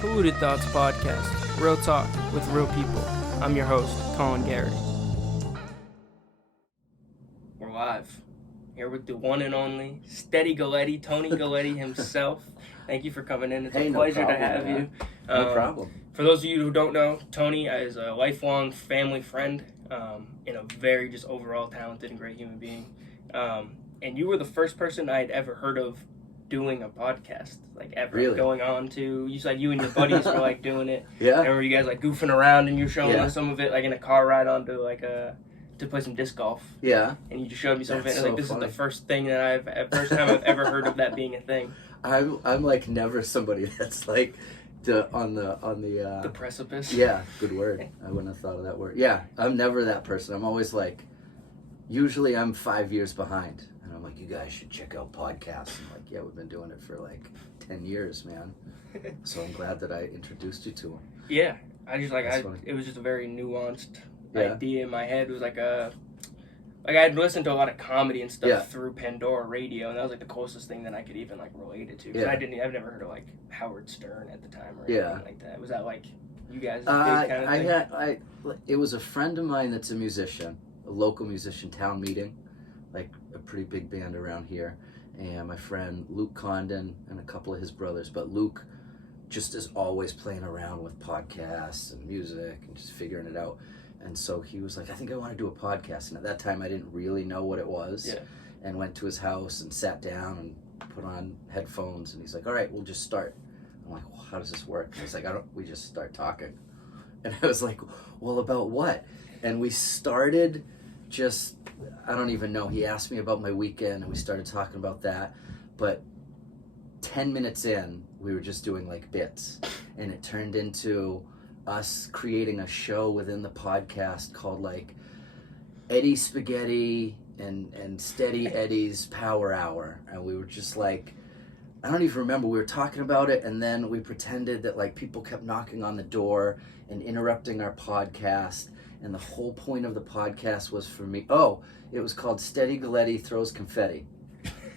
Polluted Thoughts Podcast, real talk with real people. I'm your host, Colin Garrity. We're live, here with the one and only Steady Guglietti, Tony Guglietti himself. Thank you for coming in. It's a pleasure to have you. No problem. For those of you who don't know, Tony is a lifelong family friend and a very just overall talented and great human being. And you were the first person I had ever heard of doing a podcast, like ever. Really? Going on to, you said you and your buddies were like doing it. Yeah. I remember you guys like goofing around and you were showing us some of it like in a car ride onto like to play some disc golf. Yeah. And you just showed me some of it. And so like this funny. is the first thing that first time I've ever heard of that being a thing. I'm like never somebody that's like on the precipice. Yeah, good word. I wouldn't have thought of that word. Yeah, I'm never that person. I'm always like, usually I'm 5 years behind. And I'm like, you guys should check out podcasts. I'm like, yeah, we've been doing it for like 10 years, man. So I'm glad that I introduced you to them. Yeah, I just it was just a very nuanced idea in my head. It was like I had listened to a lot of comedy and stuff through Pandora Radio, and that was like the closest thing that I could even like relate it to. Yeah. I've never heard of like Howard Stern at the time or anything like that. Was that like you guys' big kind of thing? It was a friend of mine that's a musician, a local musician, town meeting, like a pretty big band around here, and my friend Luke Condon and a couple of his brothers, but Luke just is always playing around with podcasts and music and just figuring it out. And so he was like, I think I want to do a podcast. And at that time, I didn't really know what it was. Yeah. And went to his house and sat down and put on headphones. And he's like, all right, we'll just start. I'm like, well, how does this work? And he's like, we just start talking. And I was like, well, about what? And we started just, I don't even know. He asked me about my weekend and we started talking about that. But 10 minutes in, we were just doing like bits. And it turned into us creating a show within the podcast called like Eddie Spaghetti and Steady Eddie's Power Hour. And we were just like, I don't even remember, we were talking about it, and then we pretended that like people kept knocking on the door and interrupting our podcast, and the whole point of the podcast was for me, it was called Steady Guglietti Throws Confetti.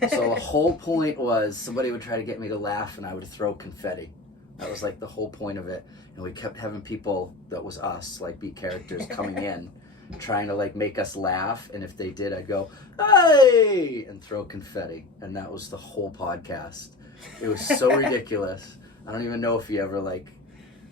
So the whole point was somebody would try to get me to laugh and I would throw confetti. That was like the whole point of it. And we kept having people that was us, like be characters coming in, trying to like make us laugh. And if they did, I'd go, hey, and throw confetti. And that was the whole podcast. It was so ridiculous. I don't even know if you ever like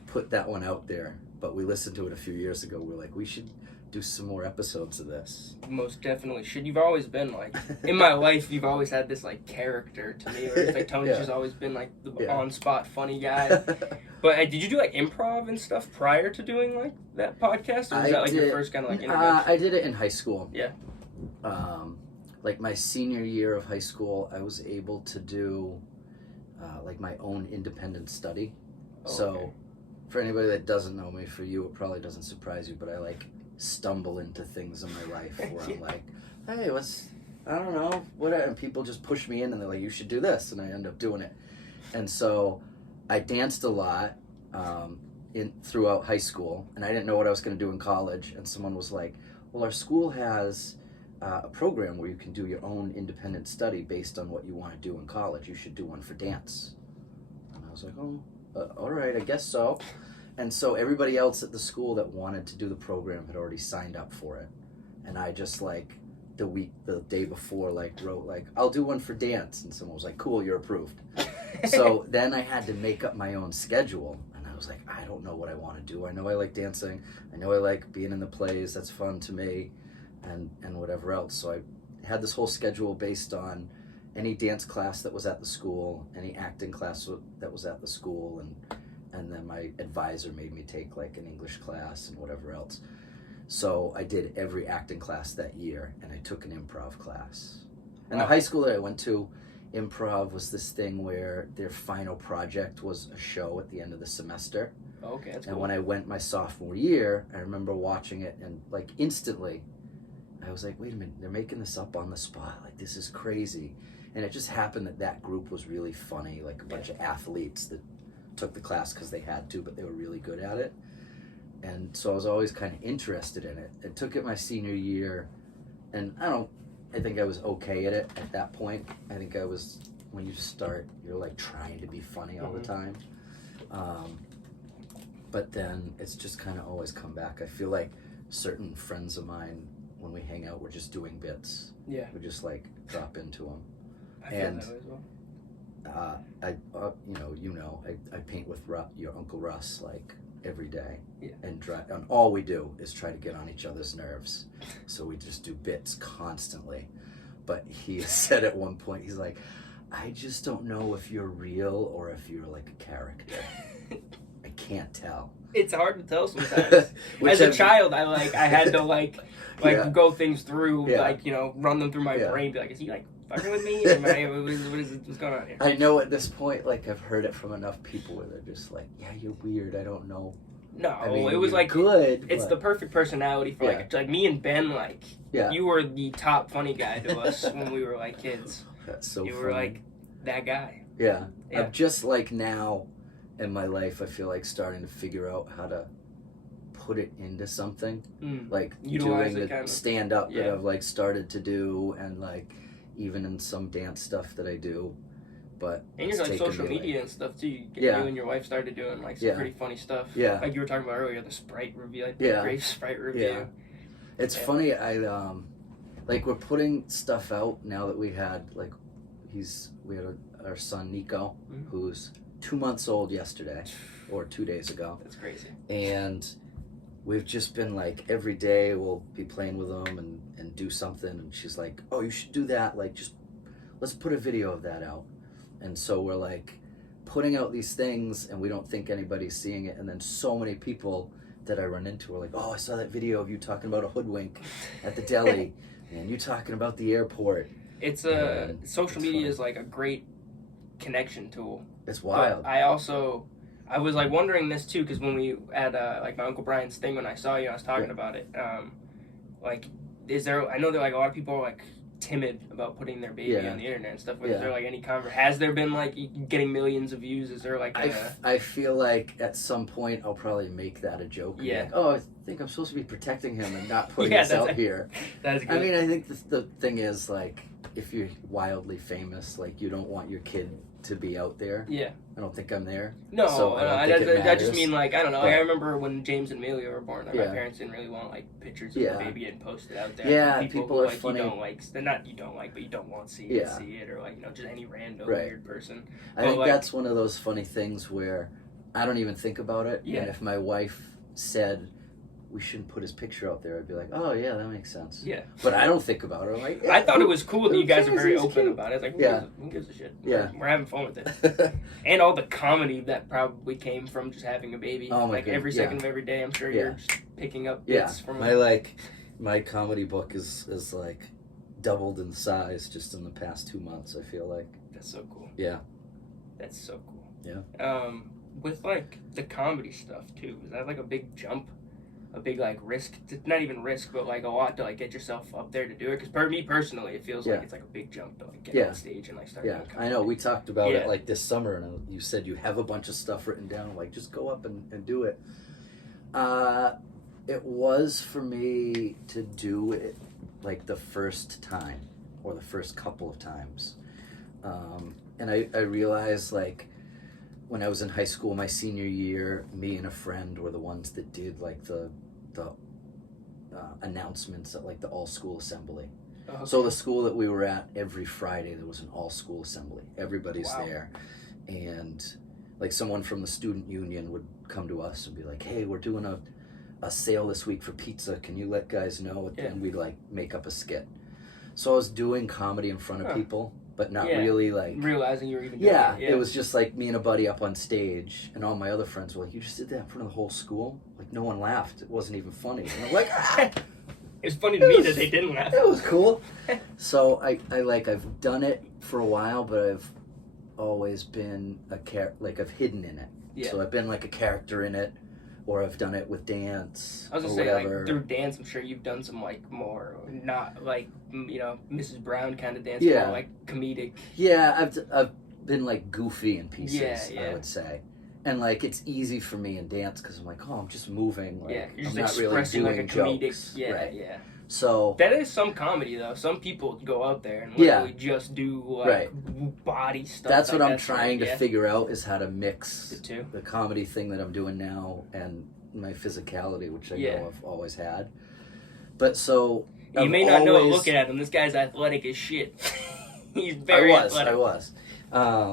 put that one out there, but we listened to it a few years ago. We're like, we should do some more episodes of this. Most definitely should. You've always been like, in my life, you've always had this like character to me, where it's like Tony's just always been like the on-spot funny guy. But did you do like improv and stuff prior to doing like that podcast, or was that like your first kind of like introduction? I did it in high school. Yeah. Like my senior year of high school, I was able to do like my own independent study. So for anybody that doesn't know me, for you it probably doesn't surprise you, but I like stumble into things in my life where I'm like, hey, I don't know, and people just push me in and they're like, you should do this, and I end up doing it. And so I danced a lot throughout high school, and I didn't know what I was going to do in college, and someone was like, well, our school has a program where you can do your own independent study based on what you want to do in college. You should do one for dance. And I was like, all right, I guess so. And so everybody else at the school that wanted to do the program had already signed up for it. And I just like the day before, like wrote like, I'll do one for dance. And someone was like, cool, you're approved. So then I had to make up my own schedule. And I was like, I don't know what I want to do. I know I like dancing. I know I like being in the plays. That's fun to me. And whatever else. So I had this whole schedule based on any dance class that was at the school, any acting class that was at the school, and then my advisor made me take like an English class and whatever else. So I did every acting class that year, and I took an improv class. And the high school that I went to, improv was this thing where their final project was a show at the end of the semester. Okay, that's cool. And when I went my sophomore year, I remember watching it, and like instantly, I was like, wait a minute, they're making this up on the spot. Like, this is crazy. And it just happened that group was really funny, like a bunch of athletes that took the class because they had to, but they were really good at it. And so I was always kind of interested in it. I took it my senior year, and I think I was okay at it at that point. I think I was, when you start, you're like trying to be funny all the time. But then it's just kind of always come back. I feel like certain friends of mine, when we hang out, we're just doing bits. Yeah. We just like drop into them. I feel that way as well. I paint with your Uncle Russ like every day. Yeah. And all we do is try to get on each other's nerves. So we just do bits constantly. But he said at one point, he's like, I just don't know if you're real or if you're like a character. I can't tell. It's hard to tell sometimes. As a child, I had to go things through, run them through my brain. Be like, is he like fucking with me? What's going on here? I know at this point, like I've heard it from enough people where they're just like, yeah, you're weird. I don't know. No, I mean, it was like good. It's the perfect personality for like me and Ben. Like you were the top funny guy to us when we were like kids. That's so. You funny. were like that guy. Yeah. I'm just like now in my life, I feel like starting to figure out how to put it into something. Like utilize doing the stand-up that I've like started to do, and like even in some dance stuff that I do. But and you're like social media and stuff too. You and your wife started doing like some pretty funny stuff. Yeah. Like you were talking about earlier, the Sprite review, like the great Sprite review. Yeah. It's funny, like we're putting stuff out now that we had our son Nico, who's 2 months old yesterday or 2 days ago. That's crazy. And we've just been like every day we'll be playing with him and do something, and she's like, oh, you should do that, like just let's put a video of that out. And so we're like putting out these things and we don't think anybody's seeing it, and then so many people that I run into are like, oh, I saw that video of you talking about a hoodwink at the deli and you talking about the airport. It's social media is like a great connection tool. It's wild. But I was like wondering this too, because when we had like my Uncle Brian's thing, when I saw you, I was talking about it. Like, I know that like a lot of people are like timid about putting their baby on the internet and stuff. Is there like any has there been like getting millions of views? Is there like I feel like at some point I'll probably make that a joke. Yeah. Like, oh, I think I'm supposed to be protecting him and not putting this out here. That's good. I mean, I think the thing is like, if you're wildly famous, like you don't want your kid to be out there. Yeah. I don't think I'm there. No, so I just mean like, I don't know. But, I remember when James and Amelia were born, like, my parents didn't really want like pictures of the baby and posted out there. Yeah, people are like, funny. You don't like, not you don't like, but you don't want to see it, or like, just any random weird person. I think that's one of those funny things where I don't even think about it. Yeah. And if my wife said, we shouldn't put his picture out there, I'd be like, oh yeah, that makes sense. Yeah. But I don't think about it. I'm like, I thought it was cool that you guys are very open about it. It's like, who gives a shit? Yeah. We're having fun with it. And all the comedy that probably came from just having a baby. Oh my like God. Every second of every day, I'm sure you're just picking up bits from my comedy book is like doubled in size just in the past 2 months, I feel like. That's so cool. Yeah. That's so cool. Yeah. With like the comedy stuff too, is that like a big jump? A big like risk, not even risk, but like a lot to like get yourself up there to do it. Because for me personally, it feels like it's like a big jump to like get on stage and like start doing comedy. I know, we talked about it like this summer, and you said you have a bunch of stuff written down, like just go up and do it. It was for me to do it like the first time or the first couple of times, and I realized like when I was in high school, my senior year, me and a friend were the ones that did like the announcements at like the all-school assembly. Okay. So the school that we were at, every Friday there was an all-school assembly. Everybody's there, and like someone from the student union would come to us and be like, hey, we're doing a sale this week for pizza. Can you let guys know? And we'd like make up a skit. So I was doing comedy in front of people, but not really like realizing you were even doing it. It was just like me and a buddy up on stage, and all my other friends were like, you just did that in front of the whole school? Like no one laughed. It wasn't even funny. And I'm like, It's funny to me that they didn't laugh. It was cool. So I've done it for a while, but I've always been like I've hidden in it. Yeah. So I've been like a character in it, or I've done it with dance. I was gonna say, like, through dance, I'm sure you've done some, like, more, not, like, Mrs. Brown kind of dance, more, like, comedic. Yeah, I've been, like, goofy in pieces, I would say. And, like, it's easy for me in dance, because I'm like, oh, I'm just moving. Like, you're just I'm not really doing like a comedic, jokes. So that is some comedy though. Some people go out there and literally just do like body stuff. That's like what I'm trying to figure out, is how to mix the two. The comedy thing that I'm doing now and my physicality, which I know I've always had. But so you may not know it looking at him. This guy's athletic as shit. He's very athletic. I was.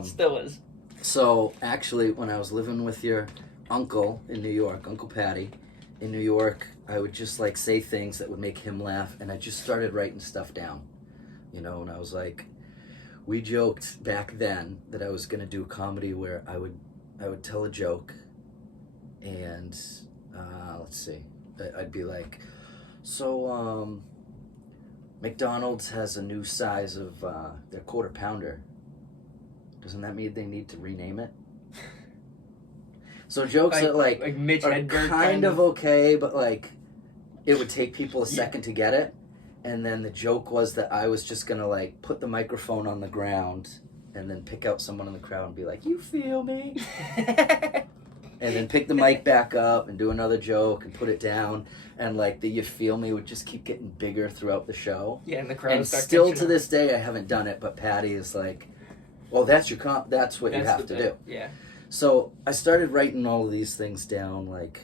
Still is. So actually, when I was living with your uncle in New York, Uncle Patty, in New York, I would just like say things that would make him laugh, and I just started writing stuff down, you know. And I was like, we joked back then that I was gonna do comedy where I would tell a joke, and let's see, I'd be like, so McDonald's has a new size of their quarter pounder. Doesn't that mean they need to rename it? So jokes that like Mitch are Hedberg kind of okay, but like it would take people a second to get it. And then the joke was that I was just gonna like put the microphone on the ground and then pick out someone in the crowd and be like, "You feel me?" And then pick the mic back up and do another joke and put it down, and like the "you feel me" would just keep getting bigger throughout the show. Yeah, and the crowd. And still to this day, I haven't done it, but Patty is like, "Well, that's your that's what you have to do." Yeah. So I started writing all of these things down, like,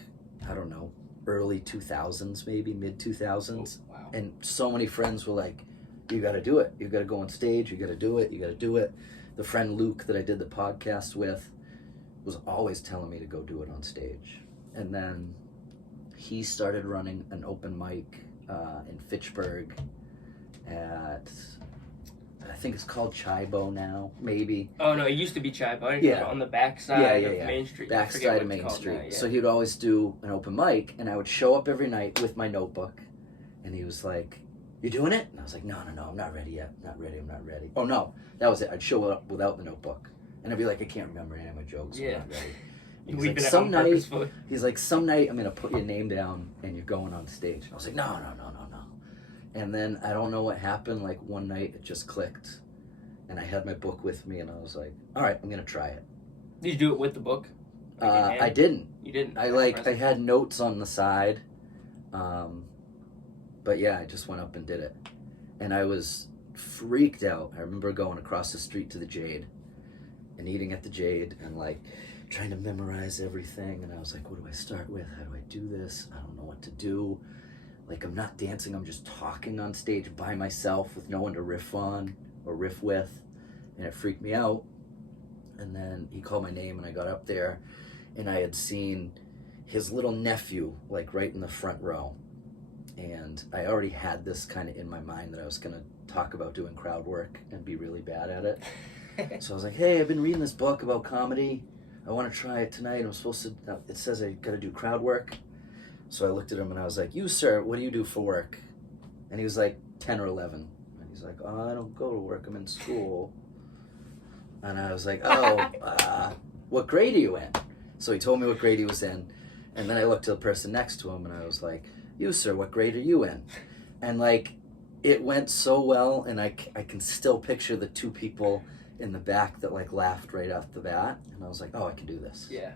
I don't know, early 2000s, maybe mid 2000s. Oh, wow. And so many friends were like, "You got to do it. You got to go on stage. You got to do it. You got to do it." The friend Luke that I did the podcast with was always telling me to go do it on stage. And then he started running an open mic in Fitchburg at, I think it's called Chibo now, maybe. Oh no, it used to be Chibo. On the back side of Main Street. Back side of Main Street. Now, So he would always do an open mic, and I would show up every night with my notebook, and he was like, "You doing it?" And I was like, No, I'm not ready yet. I'm not ready. Oh no, that was it. I'd show up without the notebook. And I'd be like, I can't remember any of my jokes. I'm not ready. He's like, some night I'm gonna put your name down and you're going on stage. I was like, no. And then I don't know what happened. Like one night it just clicked, and I had my book with me, and I was like, all right, I'm gonna try it. Did you do it with the book? I didn't. You didn't. I had notes on the side, but yeah, I just went up and did it, and I was freaked out. I remember going across the street to the Jade and eating at the Jade and like trying to memorize everything, and I was like, what do I start with? How do I do this? I don't know what to do. Like, I'm not dancing, I'm just talking on stage by myself with no one to riff on or riff with, and it freaked me out. And then he called my name, and I got up there, and I had seen his little nephew like right in the front row, and I already had this kind of in my mind that I was gonna talk about doing crowd work and be really bad at it. So I was like, hey, I've been reading this book about comedy. I want to try it tonight. I'm supposed to, it says I got to do crowd work. So I looked at him and I was like, you, sir, what do you do for work? And he was like 10 or 11. And he's like, oh, I don't go to work. I'm in school. And I was like, oh, what grade are you in? So he told me what grade he was in. And then I looked to the person next to him and I was like, you, sir, what grade are you in? And like, it went so well. And I can still picture the two people in the back that like laughed right off the bat, and I was like, oh, I can do this. Yeah.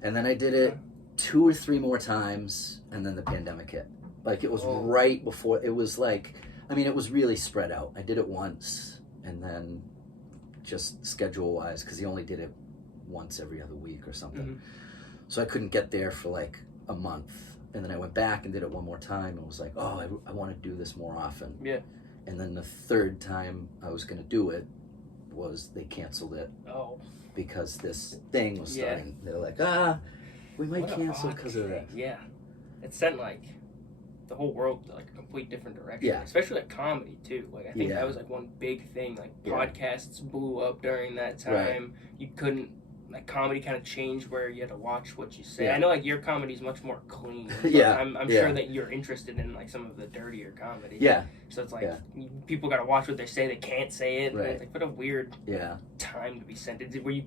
And then I did it 2 or 3 more times, and then the pandemic hit. Like it was right before, it was like, I mean, it was really spread out. I did it once, and then just schedule wise, because he only did it once every other week or something. Mm-hmm. So I couldn't get there for like a month. And then I went back and did it one more time and was like, oh, I want to do this more often. Yeah. And then the third time I was going to do it, was they canceled it because this thing was starting. They're like, we might cancel because of that. Yeah, it sent like the whole world to like a complete different direction. Yeah, especially like comedy too. Like I think that was like one big thing. Like podcasts blew up during that time. Right. You couldn't, like, comedy kind of changed where you had to watch what you say. Yeah. I know like your comedy is much more clean. I'm sure that you're interested in like some of the dirtier comedy. Yeah. So it's like people got to watch what they say. They can't say it. Right. And it's like, what a weird time to be sent. Were you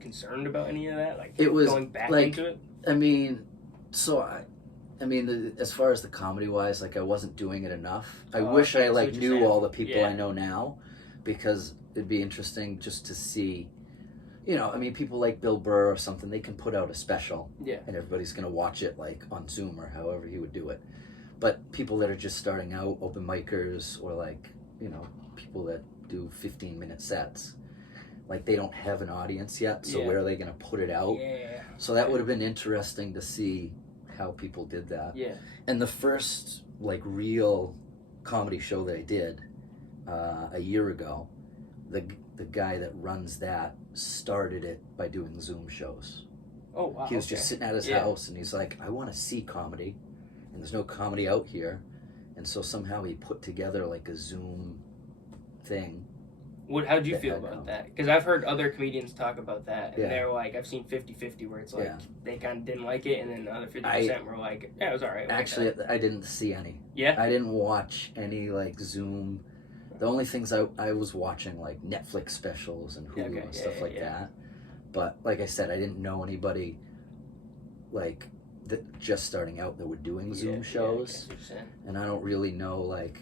concerned about any of that? Like it was going back like, into it. I mean, so I mean, as far as the comedy wise, like I wasn't doing it enough. I wish I like knew all the people I know now, because it'd be interesting just to see. You know, I mean, people like Bill Burr or something, they can put out a special and everybody's going to watch it like on Zoom or however he would do it. But people that are just starting out, open micers, or like, people that do 15-minute sets, like they don't have an audience yet, so where are they going to put it out? Yeah. So that would have been interesting to see how people did that. Yeah. And the first like real comedy show that I did a year ago, the guy that runs that started it by doing Zoom shows. Oh wow. He was just sitting at his house, and he's like, I want to see comedy, and there's no comedy out here. And so somehow he put together like a Zoom thing. How'd you feel about that? Because I've heard other comedians talk about that, and they're like, I've seen 50-50 where it's like they kind of didn't like it, and then the other 50% were like, yeah, it was all right. Actually, I didn't see any. Yeah? I didn't watch any like Zoom. The only things I was watching like Netflix specials and Hulu and stuff like that. But like I said, I didn't know anybody like that just starting out that were doing Zoom shows. And I don't really know like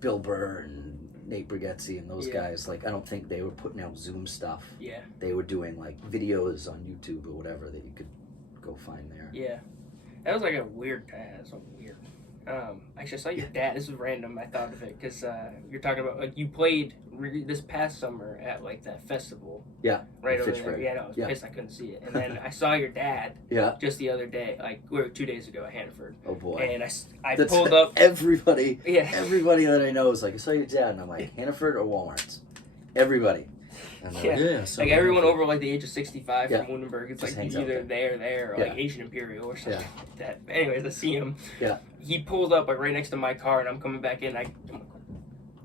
Bill Burr and Nate Bargatze and those guys. Like I don't think they were putting out Zoom stuff. Yeah. They were doing like videos on YouTube or whatever that you could go find there. Yeah. That was like a weird task. So weird. Actually, I saw your dad. This is random. I thought of it because you're talking about like you played this past summer at like that festival. Yeah. Right over there. Yeah, no, I was pissed I couldn't see it. And then I saw your dad. Just the other day, like 2 days ago at Hannaford. Oh boy. And I pulled up. Everybody. Yeah. Everybody that I know is like, I saw your dad, and I'm like, Hannaford or Walmart? Everybody. Like everyone over like the age of 65 from Lunenburg, it's like either there or like Asian Imperial or something like that. But anyways, I see him. Yeah. He pulled up like right next to my car, and I'm coming back in. Wait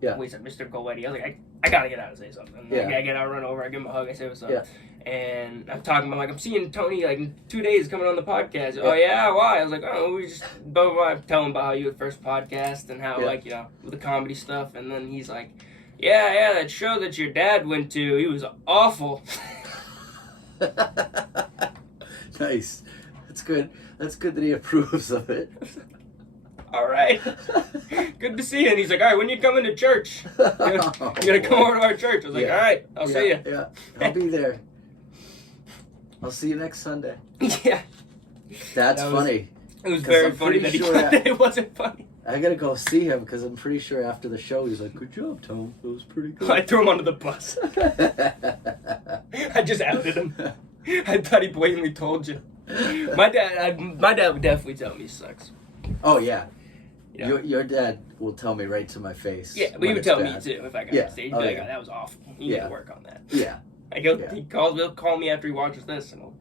a second, Mr. Guglietti. I was like, I gotta get out and say something. I get out, run over, I give him a hug, I say what's up. Yeah. And I'm talking about like I'm seeing Tony like in 2 days coming on the podcast. Oh yeah, why? I was like, oh, we just blah blah blah. Tell him about how you had first podcast and how like with the comedy stuff, and then he's like, yeah, that show that your dad went to, he was awful. Nice. That's good. That's good that he approves of it. All right. Good to see you. And he's like, all right, when you coming to church? You're gonna come over to our church. I was like, all right, I'll see you. Yeah, I'll be there. I'll see you next Sunday. Yeah. That's funny. It was very funny that he thought that it wasn't funny. I gotta go see him because I'm pretty sure after the show he's like, good job, Tom. It was pretty good. I threw him under the bus. I just outed him. I thought he blatantly told you. My dad would definitely tell me he sucks. Oh, yeah. Your dad will tell me right to my face. Yeah, but he would tell me too if I got on stage. He'd be like, oh, that was awful. You need to work on that. Yeah. He'll call me after he watches this and he'll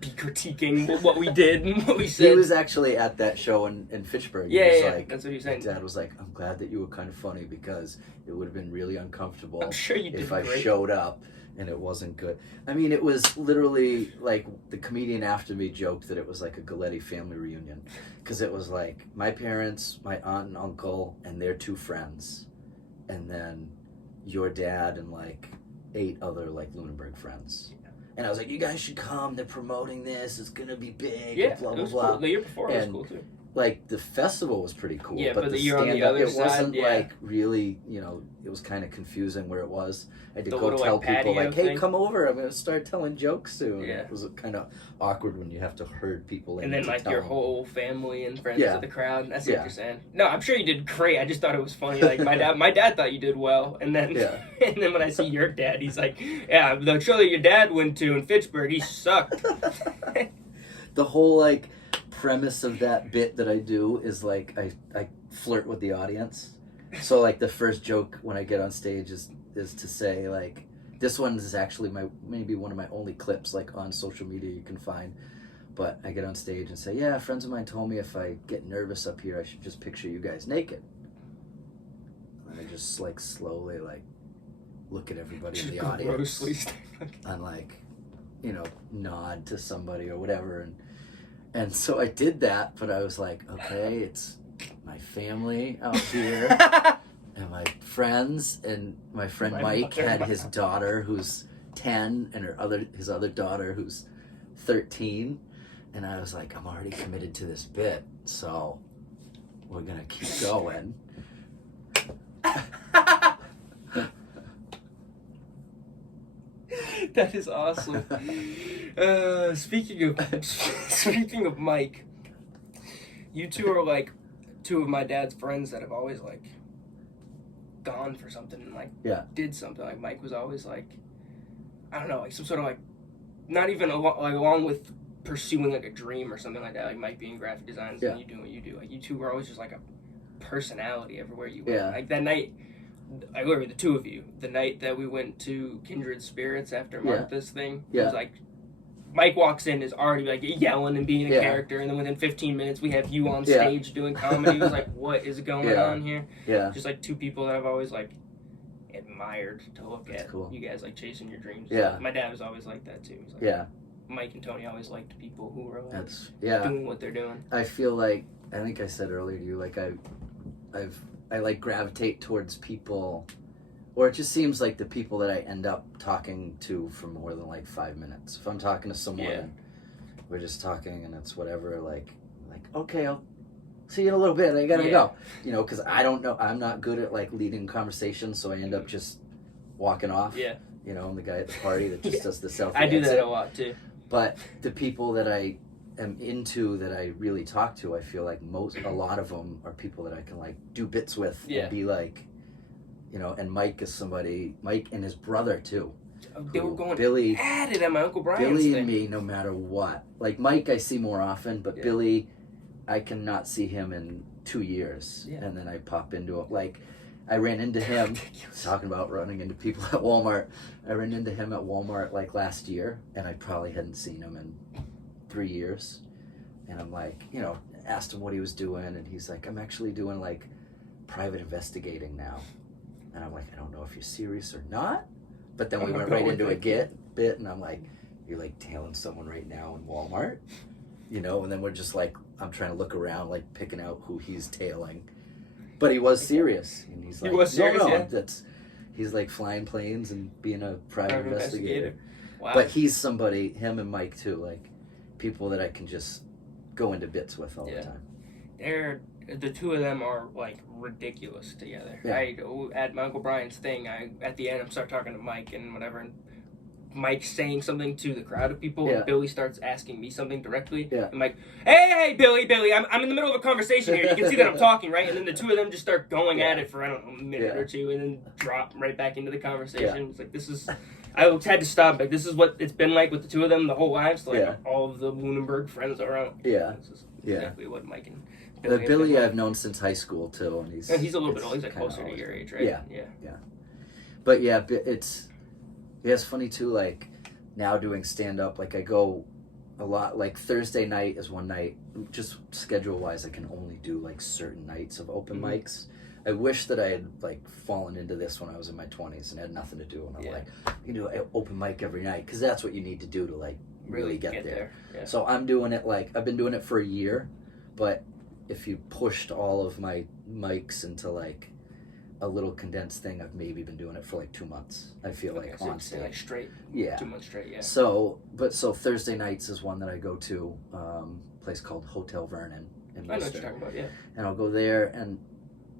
be critiquing what we did and what we said. He was actually at that show in Fitchburg. That's what he said. My dad was like, I'm glad that you were kind of funny because it would have been really uncomfortable I'm sure you did if I showed up and it wasn't good. I mean, it was literally like the comedian after me joked that it was like a Guglietti family reunion because it was like my parents, my aunt and uncle, and their 2 friends, and then your dad and like 8 other like Lunenburg friends. And I was like, you guys should come. They're promoting this. It's going to be big. Yeah, and blah, it blah, was blah. Cool. The year before it was cool, too. Like, the festival was pretty cool. Yeah, but the year on the other it side, wasn't, like, really, it was kind of confusing where it was. I had to go tell like, people, like, hey, thing. Come over. I'm going to start telling jokes soon. Yeah. It was kind of awkward when you have to herd people in. And then, like, your whole family and friends of the crowd. And that's what you're saying. No, I'm sure you did great. I just thought it was funny. Like, my dad thought you did well. And then and then when I see your dad, he's like, yeah, the show that your dad went to in Fitchburg, he sucked. The whole, like, premise of that bit that I do is, like, I flirt with the audience. So, like, the first joke when I get on stage is to say, like, this one is actually maybe one of my only clips, like, on social media you can find. But I get on stage and say, yeah, friends of mine told me if I get nervous up here, I should just picture you guys naked. And I just, like, slowly, like, look at everybody in the audience. And, like, nod to somebody or whatever. And so I did that, but I was like, okay, it's my family out here and my friends, and my friend Mike had his daughter who's 10 and his other daughter who's 13, and I was like, I'm already committed to this bit, so we're gonna keep going. That is awesome. Speaking of Mike, you two are like two of my dad's friends that have always like gone for something and like did something. Like Mike was always like, I don't know, like some sort of like not even along with pursuing like a dream or something like that. Like Mike being graphic designers and you doing what you do. Like you two were always just like a personality everywhere you went. Like that night, I remember the two of you. The night that we went to Kindred Spirits after Martha's thing, it was like Mike walks in is already like yelling and being a character, and then within 15 minutes we have you on stage doing comedy. It was like, what is going on here? Yeah, just like two people that I've always like admired to look at. Cool. You guys like chasing your dreams. Yeah, my dad was always like that too. He's like, Mike and Tony always liked people who were like doing what they're doing. I feel like I think I said earlier to you, like I like gravitate towards people, or it just seems like the people that I end up talking to for more than like 5 minutes. If I'm talking to someone, and we're just talking and it's whatever, like okay, I'll see you in a little bit. I gotta go, you know, because I don't know. I'm not good at like leading conversations, so I end up just walking off. Yeah, you know, I'm the guy at the party that just does the selfie. I do that a lot too. But the people that I am into, that I really talk to, I feel like a lot of them are people that I can like do bits with and be like, you know. And Mike is somebody. Mike and his brother too. They were going Billy at it at my Uncle Brian's Billy thing. And me, no matter what. Like Mike, I see more often, but Billy, I cannot see him in 2 years, and then I pop into it. Like I ran into him. Talking about running into people at Walmart. I ran into him at Walmart like last year, and I probably hadn't seen him in 3 years. And I'm like, you know, asked him what he was doing, and he's like, I'm actually doing like private investigating now. And I'm like, I don't know if you're serious or not. But then we went right into a bit, and I'm like, you're like tailing someone right now in Walmart, you know? And then we're just like, I'm trying to look around, like picking out who he's tailing. But he was serious, and he's like, he's like flying planes and being a private investigator. Wow. But he's somebody, him and Mike too, like people that I can just go into bits with all the time. The two of them are like ridiculous together. At my Uncle Brian's thing, at the end, I'm start talking to Mike and whatever, and Mike's saying something to the crowd of people, and Billy starts asking me something directly. And Mike, hey, Billy, I'm in the middle of a conveison here. You can see that I'm talking, right? And then the two of them just start going at it for, I don't know, a minute or two, and then drop right back into the conversation. It's like, this is, I had to stop. Like, this is what it's been like with the two of them the whole lives. So, like, all of the Lunenburg friends around. This is exactly what Mike and Billy I've known since high school, too. And he's a little bit old. He's like closer to your age, right? Yeah. But, it's funny, too, like, now doing stand-up, like, I go a lot, like, Thursday night is one night, just schedule-wise, I can only do, like, certain nights of open mics. I wish that I had, like, fallen into this when I was in my 20s and had nothing to do, and I'm like, you can do an open mic every night, because that's what you need to do to, like, really get there. So I'm doing it, like, I've been doing it for a year, but if you pushed all of my mics into, like, a little condensed thing, I've maybe been doing it for like 2 months. I feel like so on stage, like straight. 2 months straight. So Thursday nights is one that I go to, a place called Hotel Vernon in Worcester. I know what you're talking about, And I'll go there, and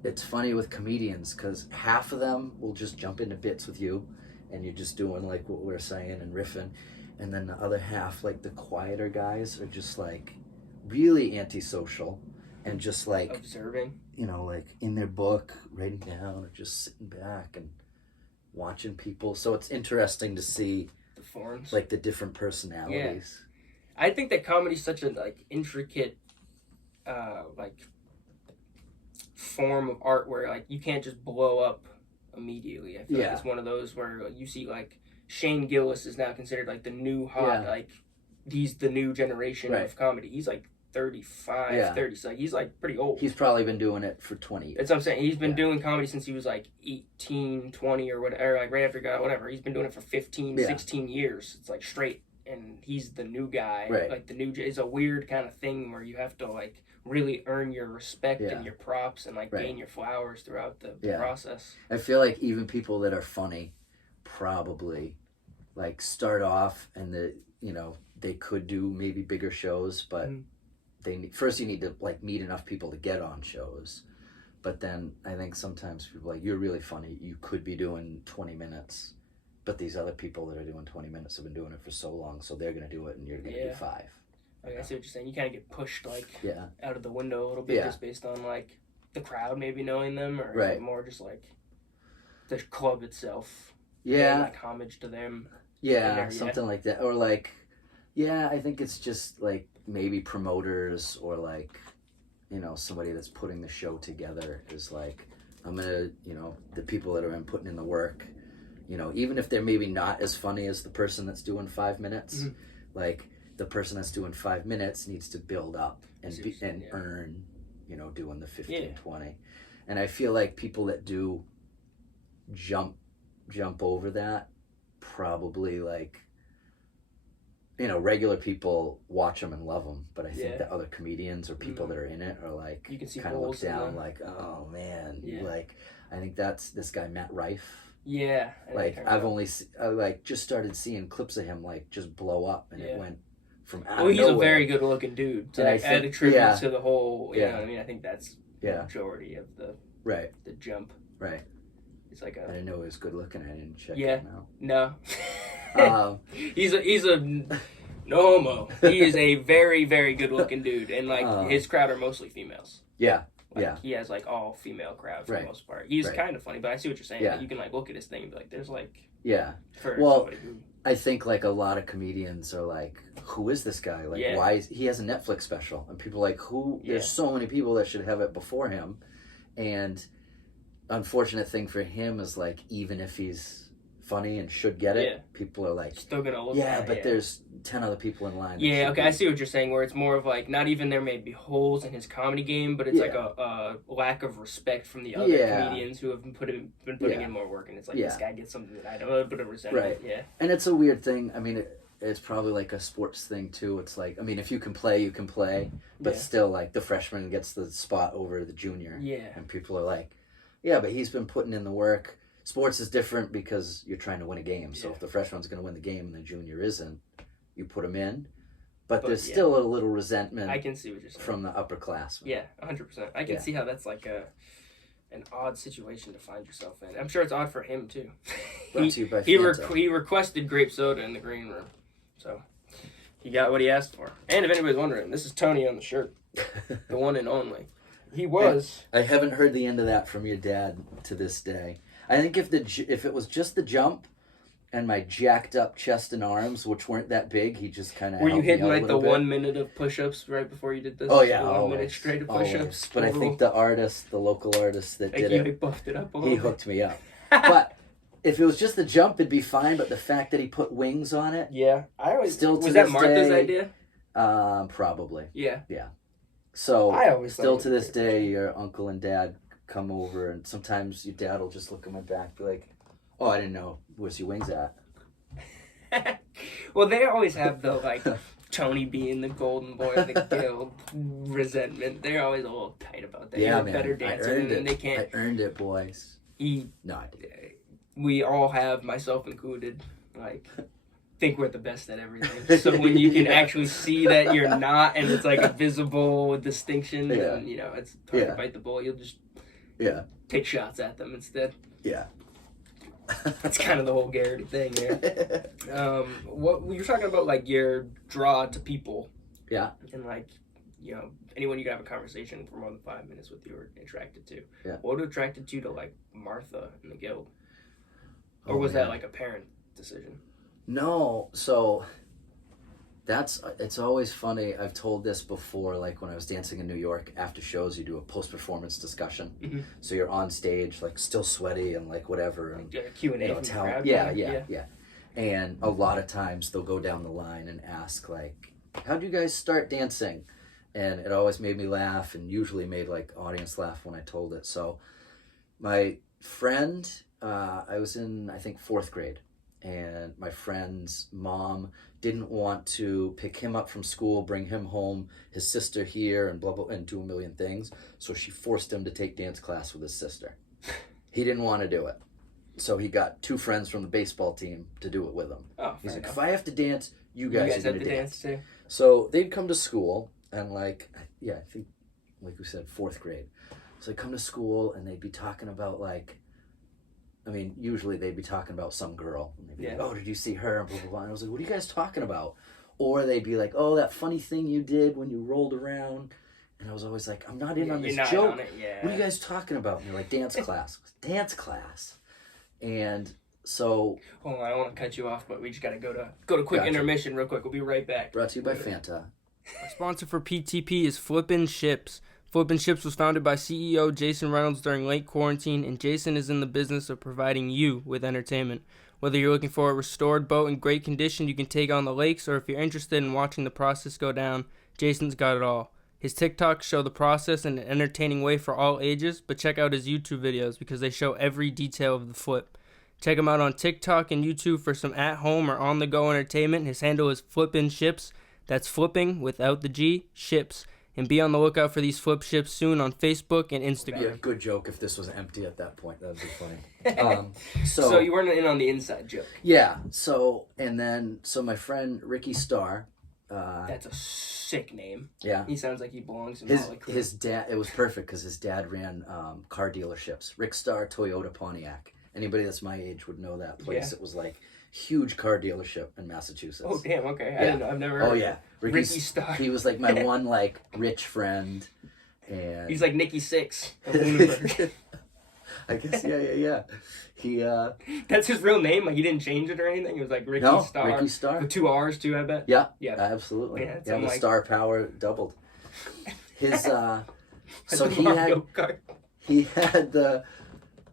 it's funny with comedians because half of them will just jump into bits with you, and you're just doing like what we're saying and riffing, and then the other half, like the quieter guys, are just like really antisocial and just like observing. You know, like in their book, writing down, or just sitting back and watching people. So it's interesting to see the forms, like the different personalities. I think that comedy's such a like intricate, like form of art where like you can't just blow up immediately. I feel like it's one of those where like, you see like Shane Gillis is now considered like the new hot, like he's the new generation of comedy. He's like 35, 30, so he's like pretty old. He's probably been doing it for 20 years. That's what I'm saying. He's been doing comedy since he was like 18, 20 or whatever, like right after he got whatever. He's been doing it for 15, 16 years. It's like straight, and he's the new guy. Like the new, it's a weird kind of thing where you have to like really earn your respect and your props and like gain your flowers throughout the process. I feel like even people that are funny probably like start off and they could do maybe bigger shows, but first you need to like meet enough people to get on shows. But then I think sometimes people are like, you're really funny, you could be doing 20 minutes, but these other people that are doing 20 minutes have been doing it for so long, so they're going to do it and you're going to do 5. Like I see what you're saying. You kind of get pushed like Yeah. out of the window a little bit just based on like the crowd maybe knowing them, or is it more just like the club itself? Yeah. Like homage to them. Yeah, something like that. Or like, yeah, I think it's just like maybe promoters or like, you know, somebody that's putting the show together is like, I'm gonna, you know, the people that are putting in the work, you know, even if they're maybe not as funny as the person that's doing 5 minutes, like the person that's doing 5 minutes needs to build up and earn, you know, doing the 15, 20. And I feel like people that do jump over that, probably like, you know, regular people watch them and love them, but I think that other comedians or people that are in it are like, you can see kind of look down like, oh man, like I think that's this guy Matt Rife. Yeah, like I've only like just started seeing clips of him like just blow up, and it went from out of he's nowhere. a very good looking dude. So I add a tribute to the whole. You know what I mean, I think that's the majority of the the jump. Right. It's like a. I didn't know he was good looking. I didn't check him out. No. He's a no homo. He is a very, very good looking dude, and like his crowd are mostly females. Yeah. Like, he has like all female crowd for the most part. He's kind of funny, but I see what you're saying. Like, you can like look at his thing and be like, there's like for I think like a lot of comedians are like, who is this guy? Like, why is he has a Netflix special? And people are like, who? There's so many people that should have it before him, and unfortunate thing for him is like, even if he's funny and should get it, people are like, still gonna look at it. But there's 10 other people in line. I see what you're saying, where it's more of like, not even there may be holes in his comedy game, but it's like a lack of respect from the other comedians who have been putting in more work, and it's like, this guy gets something that I don't, a bit of resentment. And it's a weird thing. I mean, it's probably like a sports thing too. It's like, I mean, if you can play, you can play, but still like the freshman gets the spot over the junior. And people are like, but he's been putting in the work. Sports is different because you're trying to win a game. So if the freshman's going to win the game and the junior isn't, you put him in. But there's still a little resentment. I can see what you're saying. From the upperclassmen. Yeah, 100%. I can see how that's like an odd situation to find yourself in. I'm sure it's odd for him too. He requested grape soda in the green room, so he got what he asked for. And if anybody's wondering, this is Tony on the shirt, the one and only. He was. I haven't heard the end of that from your dad to this day. I think if it was just the jump and my jacked up chest and arms, which weren't that big, he just kind of. Were you hitting like the 1 minute of push-ups right before you did this? Oh yeah, 1 minute straight of push-ups. But I think the local artist that did it, he buffed it up a little. He hooked me up. But if it was just the jump, it'd be fine. But the fact that he put wings on it, I always still was that Martha's idea? Probably. Yeah. So I always still to this day, your uncle and dad come over, and sometimes your dad will just look at my back, be like, "Oh, I didn't know. Where's your wings at?" Well, they always have the like Tony being the golden boy of the guild resentment. They're always a little tight about that. You're a better dancer than they can't. I earned it, boys. No, I didn't. We all have, myself included, like, think we're the best at everything. So when you can actually see that you're not, and it's like a visible distinction, then, you know, it's hard to bite the bullet. You'll just take shots at them instead. Yeah. That's kind of the whole Garrity thing there. What you're talking about, like your draw to people. Yeah. And like, you know, anyone you can have a conversation for more than 5 minutes with you are attracted to. Yeah. What attracted you to like Martha in the guild? Or was that like a parent decision? No, so it's always funny. I've told this before, like when I was dancing in New York, after shows you do a post-performance discussion. Mm-hmm. So you're on stage, like still sweaty and like whatever. And, like a Q&A from the crowd. Yeah. And a lot of times they'll go down the line and ask like, how'd you guys start dancing? And it always made me laugh, and usually made like audience laugh when I told it. So my friend, I was in, I think, 4th grade. And my friend's mom didn't want to pick him up from school, bring him home, his sister here, and blah, blah, and do a million things. So she forced him to take dance class with his sister. He didn't want to do it. So he got 2 friends from the baseball team to do it with him. Oh, he's like, if I have to dance, you guys are going to dance. Too? So they'd come to school, and like, I think, like we said, 4th grade. So they'd come to school, and they'd be talking about like, I mean, usually they'd be talking about some girl. And they'd be like, oh, did you see her? And blah, blah, blah. And I was like, what are you guys talking about? Or they'd be like, oh, that funny thing you did when you rolled around. And I was always like, I'm not in on this joke. On it, yeah. What are you guys talking about? And they're like, dance class. Dance class. And so... Hold on, I don't want to cut you off, but we just got to go to quick intermission real quick. We'll be right back. Brought to you by Fanta. Our sponsor for PTP is Flippin' Ships. Flippin' Ships was founded by CEO Jason Reynolds during late quarantine, and Jason is in the business of providing you with entertainment. Whether you're looking for a restored boat in great condition you can take on the lakes, or if you're interested in watching the process go down, Jason's got it all. His TikToks show the process in an entertaining way for all ages, but check out his YouTube videos because they show every detail of the flip. Check him out on TikTok and YouTube for some at-home or on-the-go entertainment. His handle is Flippin' Ships. That's flipping without the G, ships. And be on the lookout for these flip ships soon on Facebook and Instagram. Yeah, good joke if this was empty at that point. That would be funny. So you weren't in on the inside joke. Yeah. So my friend Ricky Starr. That's a sick name. Yeah. He sounds like he belongs in his dad. It was perfect because his dad ran car dealerships. Rick Starr, Toyota, Pontiac. Anybody that's my age would know that place. Yeah. It was like huge car dealership in Massachusetts. Oh damn! Okay, yeah. I didn't know. I've never heard. Oh yeah, Ricky Starr. He was like my one like rich friend, and he's like Nicky Six of Lunenburg. I guess yeah. He that's his real name. Like he didn't change it or anything. It was like Ricky Starr. Ricky Starr With 2 R's too. I bet. Yeah. Absolutely. Yeah, the like... star power doubled. His so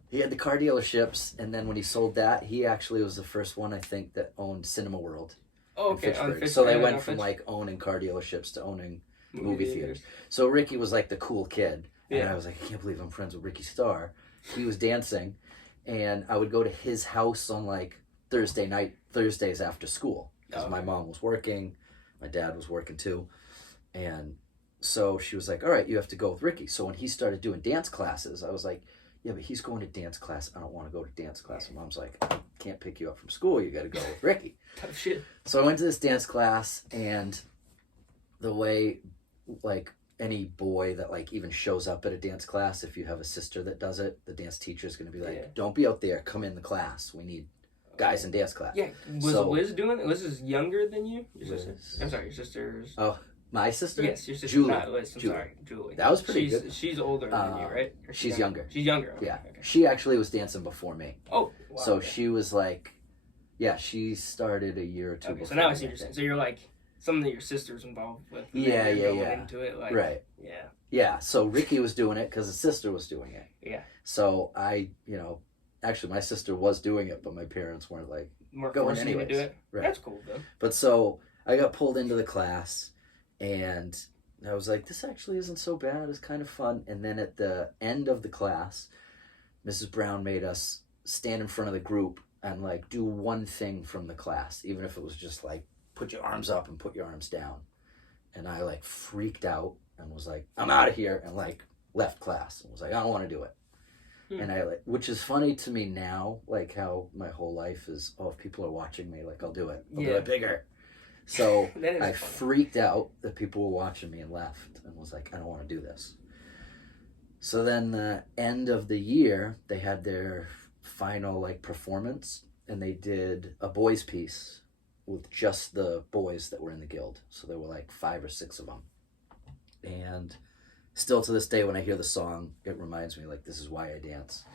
he had the car dealerships, and then when he sold that, he actually was the first one I think that owned Cinema World. Oh, okay. So they went from like owning car dealerships to owning movie theaters. So Ricky was like the cool kid, and I was like, I can't believe I'm friends with Ricky Starr. He was dancing, and I would go to his house on like Thursdays after school, because my mom was working, my dad was working too, and so she was like, all right, you have to go with Ricky. So when he started doing dance classes, I was like, yeah, but he's going to dance class. I don't want to go to dance class. And Mom's like, I can't pick you up from school. You got to go with Ricky. Tough shit. So I went to this dance class, and the way, like, any boy that, like, even shows up at a dance class, if you have a sister that does it, the dance teacher is going to be like, don't be out there. Come in the class. We need guys in dance class. Yeah. Was Liz doing it? Liz is younger than you? Your sister? I'm sorry, your sister's... Oh. My sister? Yes, your sister. Julie. Not Liz, I'm sorry, Julie. That was pretty good. She's older than you, right? She's younger. She's younger. Okay. Yeah. Okay. She actually was dancing before me. Oh, wow. So she was like, she started a year or two before. So now I see what you're saying. So you're like, something that your sister's involved with. Yeah. Into it, like, right. Yeah. Yeah, so Ricky was doing it because his sister was doing it. Yeah. So actually my sister was doing it, but my parents weren't like going anyways. To do it? Right. That's cool, though. But so I got pulled into the class, and I was like, this actually isn't so bad. It's kind of fun. And then at the end of the class, Mrs. Brown made us stand in front of the group and like do one thing from the class, even if it was just like, put your arms up and put your arms down. And I like freaked out and was like, I'm out of here, and like left class and was like, I don't want to do it. And I like, which is funny to me now, like how my whole life is, if people are watching me, like I'll do it. I'll do it bigger. So I freaked out that people were watching me and left and was like, I don't want to do this. So then the end of the year, they had their final like performance, and they did a boys piece with just the boys that were in the guild. So there were like 5 or 6 of them. And still to this day, when I hear the song, it reminds me like, this is why I dance.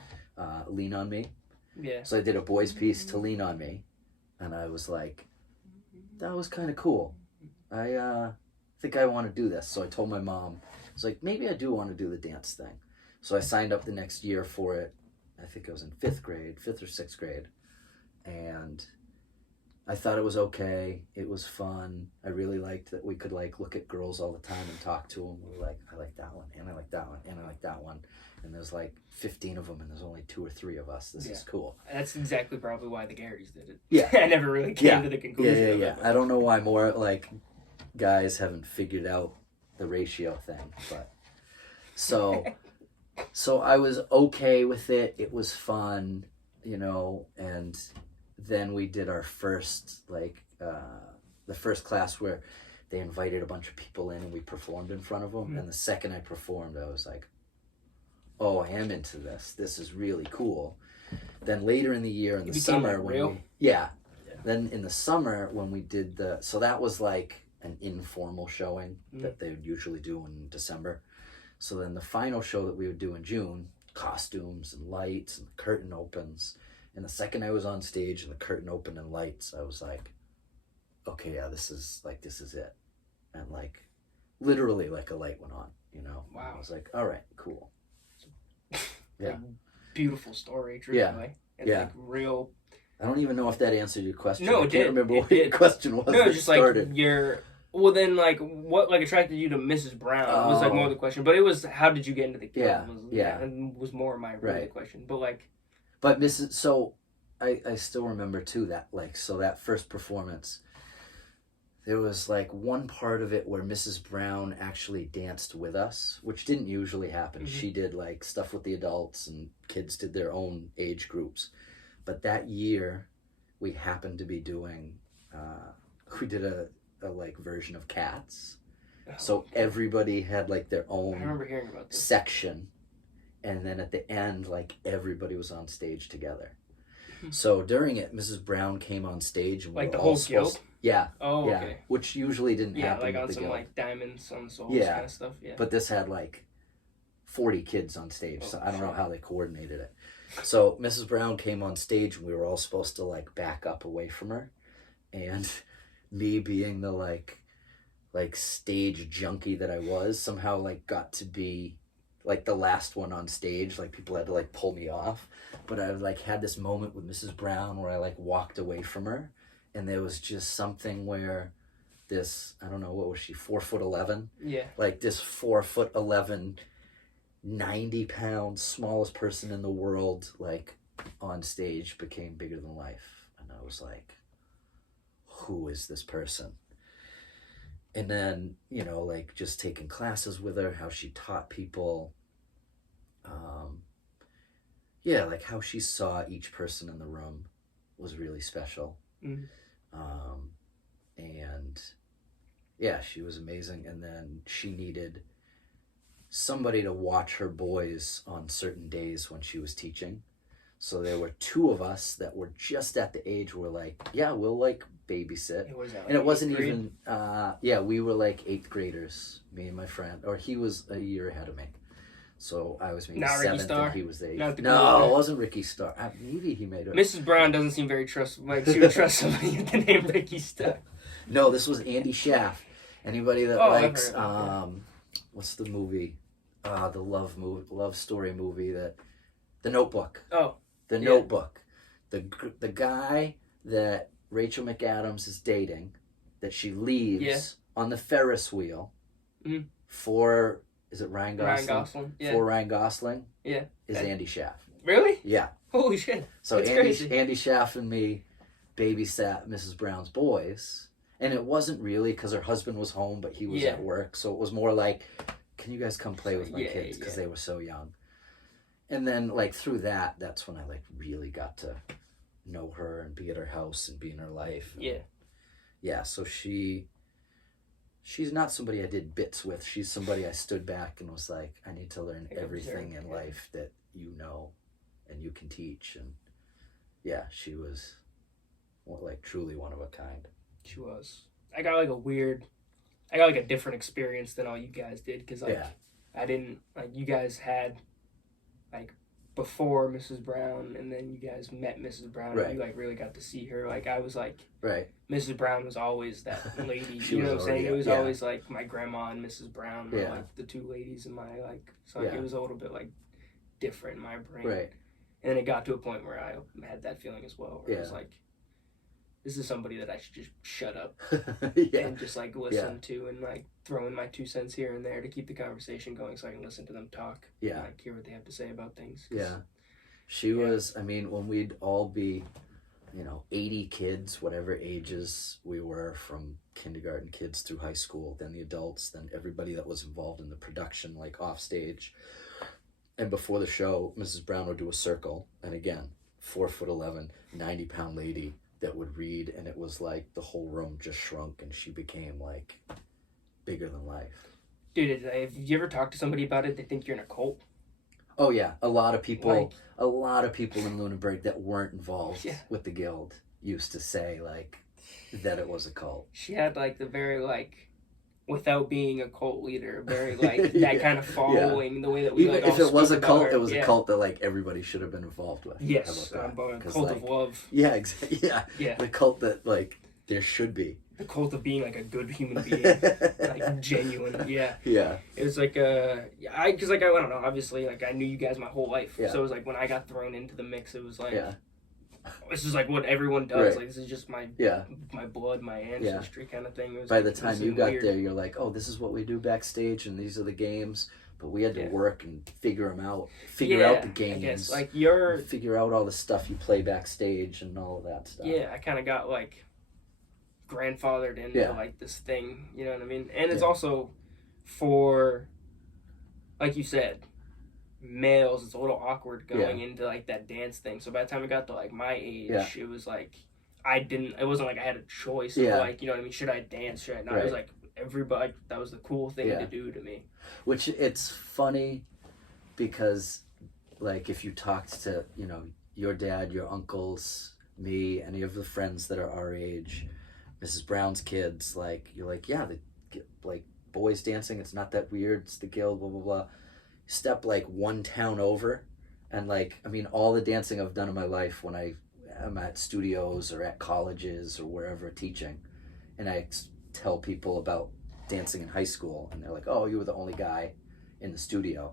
Lean on Me. Yeah. So I did a boys piece to Lean on Me, and I was like, that was kind of cool. I think I want to do this. So I told my mom, I was like, maybe I do want to do the dance thing. So I signed up the next year for it. I think I was in 5th or 6th grade. And I thought it was okay. It was fun. I really liked that we could like look at girls all the time and talk to them. We were like, I like that one, and I like that one, and I like that one. And there's like 15 of them, and there's only 2 or 3 of us. This is cool. That's exactly probably why the Garrys did it. Yeah. I never really came to the conclusion of it. I don't know why more like guys haven't figured out the ratio thing, but so I was okay with it. It was fun, and then we did our first the first class where they invited a bunch of people in and we performed in front of them. Mm-hmm. And the second I performed, I was like, oh, I am into this. This is really cool. Then later in the year, in the summer, Then in the summer when we did so that was like an informal showing that they would usually do in December. So then the final show that we would do in June, costumes and lights and the curtain opens. And the second I was on stage and the curtain opened and lights, I was like, okay, yeah, this is it. And like, literally like a light went on, you know? Wow. I was like, all right, cool. Yeah. Like, beautiful story, truthfully. Yeah. And Yeah. like real... I don't even know if that answered your question. No, I can't remember what your question was. No, just started. like your... Well, then, like, what like attracted you to Mrs. Brown was like more the question. But it was, how did you get into the guild? And was more my really question. But like... But Mrs. So, I still remember too that, like, so that first performance, there was like one part of it where Mrs. Brown actually danced with us, which didn't usually happen. She did like stuff with the adults and kids did their own age groups. But that year we happened to be doing, we did a like version of Cats. So everybody had like their own I remember hearing about this. section. And then at the end, like everybody was on stage together. So during it, Mrs. Brown came on stage and we like were the all whole guild? Yeah. Oh, yeah, okay. which usually didn't happen. Yeah, like on with the some guild. like Diamonds on Souls kind of stuff. Yeah. But this had like 40 kids on stage, so I don't know how they coordinated it. So Mrs. Brown came on stage and we were all supposed to like back up away from her. And me being the like stage junkie that I was, somehow like got to be like the last one on stage. Like people had to like pull me off. But I like had this moment with Mrs. Brown where I like walked away from her. And there was just something where this, I don't know, what was she, 4'11"? Yeah. Like this 4'11", 90-pound, smallest person in the world, like on stage became bigger than life. And I was like, who is this person? And then, you know, like just taking classes with her, how she taught people, yeah, like how she saw each person in the room was really special. And yeah, she was amazing. And then she needed somebody to watch her boys on certain days when she was teaching. So there were two of us that were just at the age where like, yeah, we'll like babysit. What is that, like and it wasn't 8th grade? even, yeah, we were like 8th graders, me and my friend, or he was a year ahead of me. So I was maybe Not Ricky 7th Starr? and he was 8th. Not the No, girl. it wasn't Ricky Starr. Maybe he made it. Mrs. Brown doesn't seem very like she would trust somebody with the name Ricky Starr. No, this was Andy Schaff. Anybody that likes, I've heard of it, what's the movie? The love story movie that, The Notebook. Oh. The Notebook. The guy that Rachel McAdams is dating, that she leaves on the Ferris wheel for, is it Ryan Gosling? Ryan Gosling, yeah. For Ryan Gosling? Yeah. Is Andy Schaff. Really? Yeah. Holy shit. So That's crazy. Andy Schaff and me babysat Mrs. Brown's boys. And it wasn't really because her husband was home, but he was at work. So it was more like, can you guys come play with my kids? Because they were so young. And then, like, through that, that's when I, like, really got to know her and be at her house and be in her life. And, yeah, so she's not somebody I did bits with. She's somebody I stood back and was like, I need to learn everything in life that you know and you can teach. And, yeah, she was, like, truly one of a kind. She was. I got, like, a different experience than all you guys did. Because, like, I didn't, like, you guys had... like before Mrs. Brown, and then you guys met Mrs. Brown, and you like really got to see her. Like I was like, Mrs. Brown was always that lady. You know what I'm saying? It was always like my grandma and Mrs. Brown were like the two ladies in my like. So like, it was a little bit like different in my brain. Right. And then it got to a point where I had that feeling as well. Where it was like, this is somebody that I should just shut up and just like listen to and like throw in my 2 cents here and there to keep the conversation going so I can listen to them talk and like hear what they have to say about things. She was, I mean, when we'd all be, 80 kids, whatever ages we were, from kindergarten kids through high school, then the adults, then everybody that was involved in the production, like off stage. And before the show, Mrs. Brown would do a circle. And again, 4'11", 90-pound lady that would read, and it was like the whole room just shrunk and she became like bigger than life. Dude, have you ever talked to somebody about it? They think you're in a cult. Oh yeah, a lot of people in Lunenburg that weren't involved with the guild. used to say like that it was a cult. She had like the very like, without being a cult leader, very like that kind of following, the way that we even like if all it was a speak cult, about her. it was a cult that like everybody should have been involved with. Yes, How about that? cult like, of love. Yeah, exactly. Yeah, the cult that like there should be. The cult of being like a good human being, like genuine. Yeah. Yeah. It was like because like I don't know. Obviously, like I knew you guys my whole life, Yeah. so it was like when I got thrown into the mix, it was like, Yeah. this is like what everyone does. Right. Like this is just my blood, my Yeah. ancestry kind of thing. It was By like, the time you got there, you're like, oh, this is what we do backstage, and these are the games. But we had to work and figure them out, figure out the games. I guess like figure out all the stuff you play backstage and all of that stuff. Yeah, I kind of got like grandfathered into like this thing, you know what I mean? And it's also for, like you said, males, it's a little awkward going into like that dance thing. So by the time I got to like my age, it was like it wasn't like I had a choice of like, you know what I mean, should I dance, should I not? It was like everybody, that was the cool thing to do to me. Which it's funny because like if you talked to, you know, your dad, your uncles, me, any of the friends that are our age, Mrs. Brown's kids, like you're like, yeah, like boys dancing, it's not that weird, it's the guild, blah blah blah. Step like one town over, and like I mean, all the dancing I've done in my life when I'm at studios or at colleges or wherever teaching, and I tell people about dancing in high school, and they're like, oh, you were the only guy in the studio.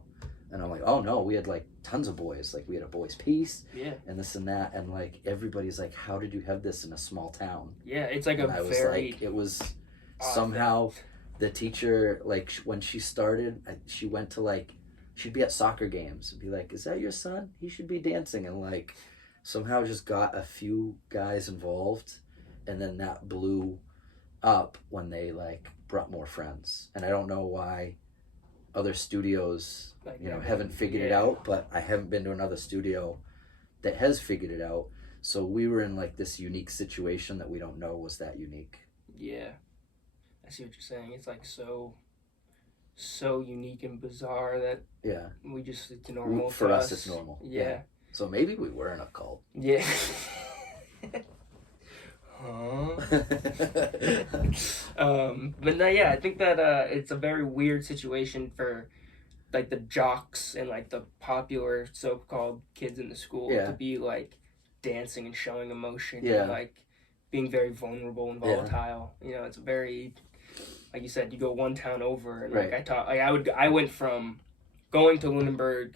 And I'm like, oh no, we had like tons of boys. Like we had a boys' piece, and this and that, and like everybody's like, how did you have this in a small town? Yeah, it's like and I was like, it was somehow the teacher, like when she started, she went to like, she'd be at soccer games and be like, is that your son? He should be dancing, and like somehow just got a few guys involved, and then that blew up when they like brought more friends. And I don't know why other studios like, you know, haven't figured it out, but I haven't been to another studio that has figured it out. So we were in like this unique situation that we don't know was that unique. Yeah, I see what you're saying. It's like so unique and bizarre that we just, it's normal for us. It's normal. Yeah. So maybe we were in a cult. Yeah. But no, yeah, I think that it's a very weird situation for like the jocks and like the popular so-called kids in the school to be like dancing and showing emotion and like being very vulnerable and volatile. You know, it's a very, like you said, you go one town over, and like I went from going to Lunenburg,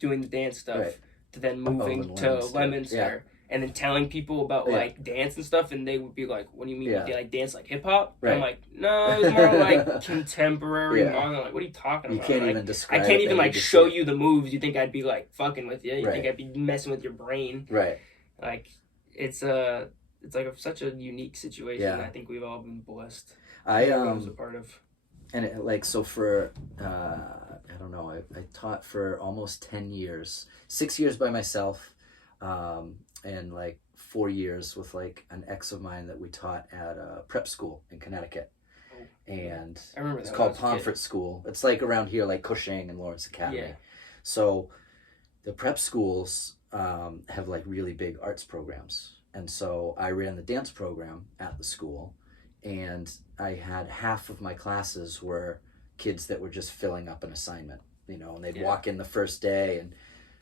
doing the dance stuff, to then moving to Leominster. And then telling people about like dance and stuff, and they would be like, "What do you mean? They like dance like hip hop?" I'm like, "No, it's more like contemporary modern." Like, what are you talking about? You can't like, even describe. I can't even like show you the moves. You think I'd be like fucking with you? You think I'd be messing with your brain? Right. Like, it's like such a unique situation. I think we've all been blessed. I was a part of. And it, like so for I don't know. I taught for almost 10 years, 6 years by myself. And like 4 years with like an ex of mine that we taught at a prep school in Connecticut. And I remember it's called Pomfret School. It's like around here, like Cushing and Lawrence Academy. Yeah. So the prep schools have like really big arts programs. And so I ran the dance program at the school, and I had half of my classes were kids that were just filling up an assignment, you know, and they'd walk in the first day, and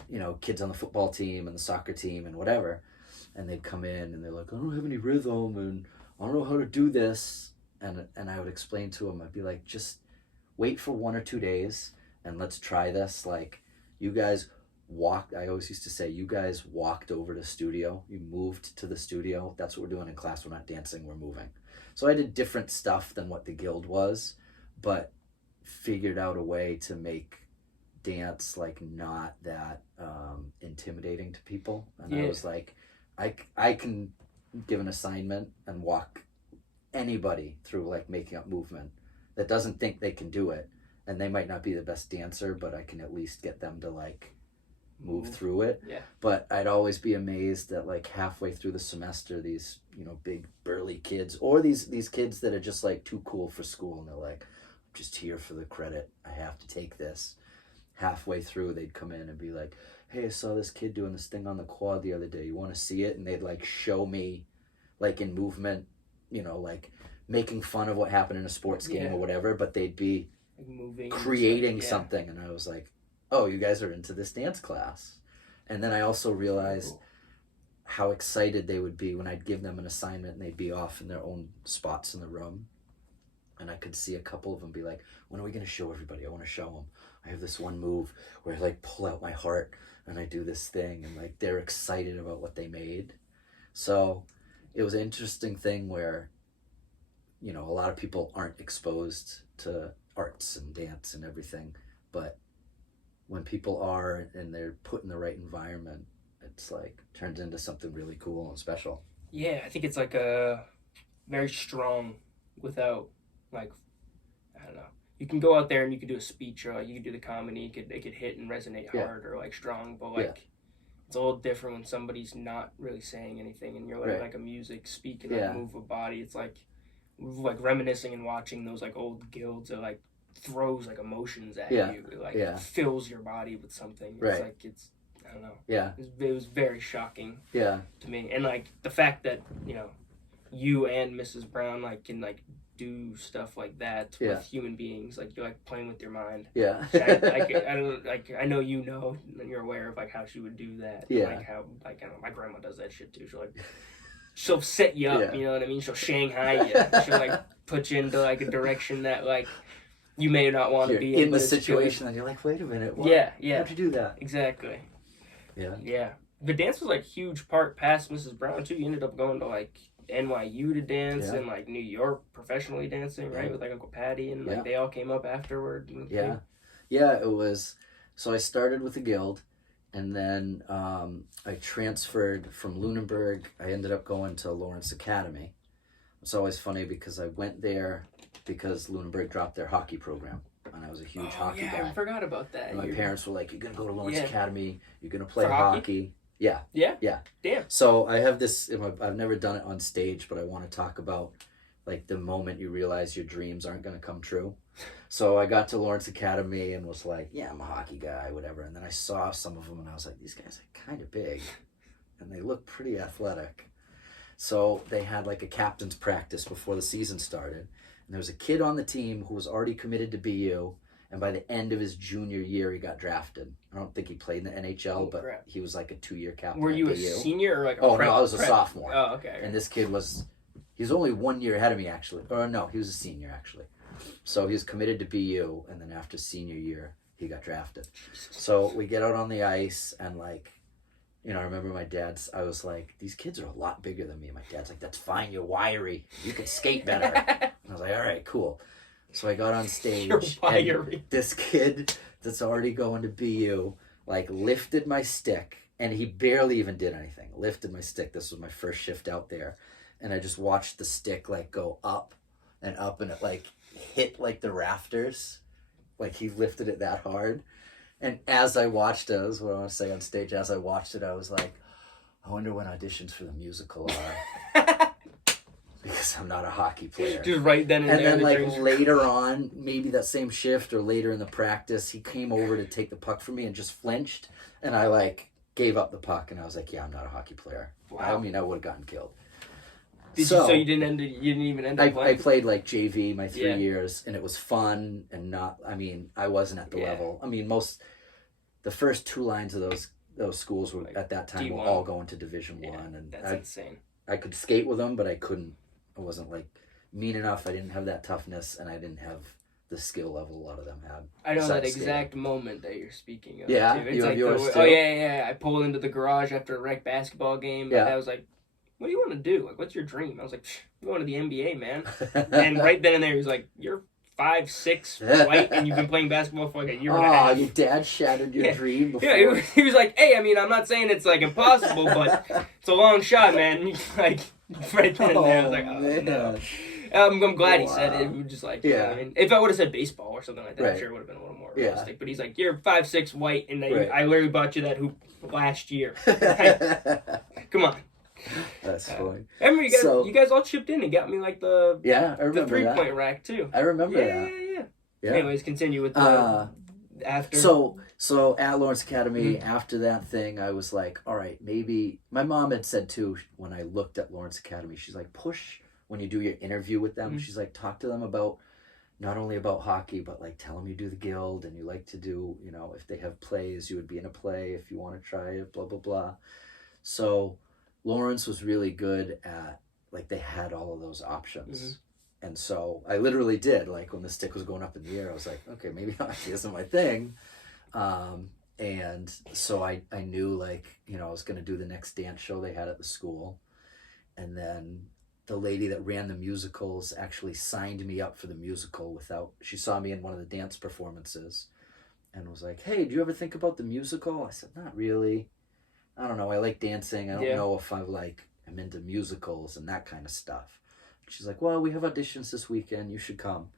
you know, kids on the football team and the soccer team and whatever, and they'd come in and they're like, I don't have any rhythm and I don't know how to do this, and I would explain to them, I'd be like, just wait for 1 or 2 days and let's try this. Like, you guys walked, I always used to say, you guys walked over to the studio, you moved to the studio. That's what we're doing in class. We're not dancing, we're moving. So I did different stuff than what the guild was, but figured out a way to make dance like not that intimidating to people. And I was like, I can give an assignment and walk anybody through like making up movement that doesn't think they can do it, and they might not be the best dancer, but I can at least get them to like move through it. But I'd always be amazed that like halfway through the semester, these, you know, big burly kids, or these kids that are just like too cool for school, and they're like, I'm just here for the credit, I have to take this, halfway through, they'd come in and be like, hey, I saw this kid doing this thing on the quad the other day. You want to see it? And they'd like show me like in movement, you know, like making fun of what happened in a sports game or whatever, but they'd be like moving, creating something. And I was like, oh, you guys are into this dance class. And then I also realized how excited they would be when I'd give them an assignment and they'd be off in their own spots in the room. And I could see a couple of them be like, when are we going to show everybody? I want to show them. I have this one move where I like pull out my heart and I do this thing, and like they're excited about what they made. So it was an interesting thing where, you know, a lot of people aren't exposed to arts and dance and everything, but when people are and they're put in the right environment, it's like turns into something really cool and special. Yeah, I think it's like a very strong without like, I don't know. You can go out there and you can do a speech or like you can do the comedy. It could hit and resonate hard or like strong, but like it's a little different when somebody's not really saying anything and you're like a music speak and like move a body. It's like reminiscing and watching those like old guilds that like throws like emotions at you. It like fills your body with something. It's like I don't know. Yeah. It was very shocking. To me, and like the fact that you know you and Mrs. Brown like can like do stuff like that with human beings, like you're like playing with your mind. I know you know and you're aware of like how she would do that. Like how like I don't know, my grandma does that shit too. She'll set you up, you know what I mean? She'll Shanghai you. She'll like put you into like a direction that like you may not want to be in the situation and you're like, wait a minute, why'd you do that? Exactly. Yeah. The dance was like huge part past Mrs. Brown too. You ended up going to like NYU to dance and like New York professionally dancing, right? With like Uncle Patty and like they all came up afterward. It was. So I started with the guild, and then I transferred from Lunenburg. I ended up going to Lawrence Academy. It's always funny because I went there because Lunenburg dropped their hockey program. And I was a huge hockey guy. I forgot about that. And my parents were like, you're going to go to Lawrence Academy. You're going to play hockey. Yeah. Damn. So I have this, I've never done it on stage, but I want to talk about like the moment you realize your dreams aren't going to come true. So I got to Lawrence Academy and was like, yeah, I'm a hockey guy, whatever. And then I saw some of them and I was like, these guys are kind of big and they look pretty athletic. So they had like a captain's practice before the season started. And there was a kid on the team who was already committed to BU. And by the end of his junior year, he got drafted. I don't think he played in the NHL, but he was like a 2-year captain. Were you a senior or like a no, I was a sophomore. Oh, okay. And this kid he was only 1 year ahead of me, actually. Or no, he was a senior, actually. So he was committed to BU, and then after senior year, he got drafted. So we get out on the ice, and like, you know, I remember I was like, these kids are a lot bigger than me. And my dad's like, that's fine, you're wiry. You can skate better. And I was like, all right, cool. So I got on stage, and this kid that's already going to BU, like, lifted my stick, and he barely even did anything. Lifted my stick. This was my first shift out there. And I just watched the stick, like, go up, and it, like, hit, like, the rafters. Like, he lifted it that hard. And as I watched it, that was what I want to say on stage, as I watched it, I was like, I wonder when auditions for the musical are. Because I'm not a hockey player. Just right then and there. And then like later on, maybe that same shift or later in the practice, he came over to take the puck from me and just flinched. And I like gave up the puck and I was like, yeah, I'm not a hockey player. Wow. I mean, I would have gotten killed. So you didn't even end up playing? I played like JV my 3 years and it was fun and I wasn't at the level. I mean, the first 2 lines of those schools were at that time were all going to Division I. And that's insane. I could skate with them, but I wasn't like mean enough. I didn't have that toughness, and I didn't have the skill level a lot of them had. I know that exact moment that you're speaking of. Yeah, too. It's like yours too? Oh yeah. I pulled into the garage after a rec basketball game. And I was like, "What do you want to do? Like, what's your dream?" I was like, "I'm going to the NBA, man." And right then and there, he was like, "You're 5'6", white, and you've been playing babasketball for like a year and a half." Your dad shattered your dream before. Yeah, he was like, "Hey, I mean, I'm not saying it's like impossible, but it's a long shot, man." Like right then and there, I was like, "Oh no." I'm glad he said it. It was just like, you know what I mean? If I would have said baseball or something like that, I'm sure it would have been a little more realistic. But he's like, "You're 5'6", white, and I literally bought you that hoop last year." Come on. That's funny. I remember you guys all chipped in and got me like the I remember the 3-point rack too. I remember that. Yeah. Anyways, continue with the after? So at Lawrence Academy, after that thing, I was like, all right, maybe. My mom had said too, when I looked at Lawrence Academy, she's like, push when you do your interview with them. She's like, talk to them about not only about hockey, but like tell them you do the guild and you like to do, you know, if they have plays, you would be in a play if you want to try it, blah, blah, blah. So Lawrence was really good at, like, they had all of those options. And so I literally did, like, when the stick was going up in the air, I was like, okay, maybe hockey isn't my thing. And so I knew, like, you know, I was going to do the next dance show they had at the school. And then the lady that ran the musicals actually signed me up for the musical she saw me in one of the dance performances and was like, hey, do you ever think about the musical? I said, not really. I don't know. I like dancing. I don't know if I'm into musicals and that kind of stuff. She's like, well, we have auditions this weekend. You should come.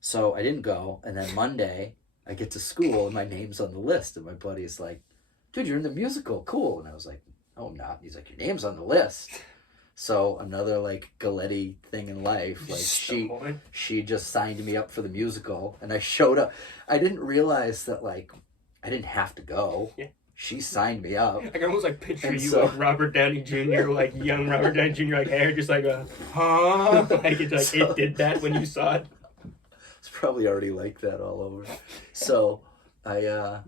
So I didn't go. And then Monday I get to school and my name's on the list. And my buddy's like, dude, you're in the musical. Cool. And I was like, no, I'm not. He's like, your name's on the list. So another like Guglietti thing in life, like she just signed me up for the musical and I showed up. I didn't realize that like I didn't have to go. Yeah. She signed me up. I can almost like picture you like Robert Downey Jr., like young Robert Downey Jr., like hair just like huh? Like it's like it did that when you saw it. It's probably already like that all over. So I